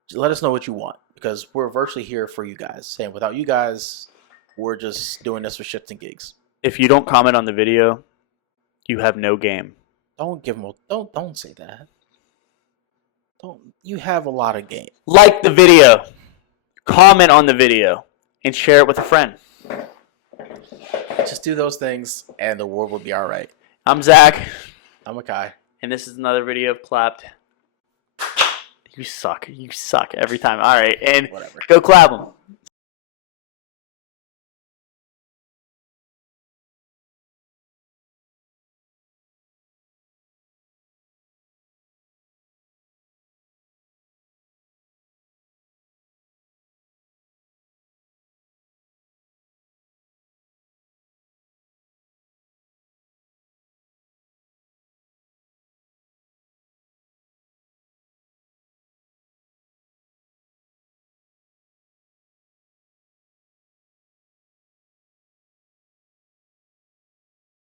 Just let us know what you want because we're virtually here for you guys. And without you guys, we're just doing this for shits and gigs. If you don't comment on the video, you have no game. Don't say that. You have a lot of game. Like the video, comment on the video, and share it with a friend. Just do those things, and the world will be all right. I'm Zach. I'm Makai. And this is another video of Clapped. You suck. You suck every time. All right, and whatever. Go clap them.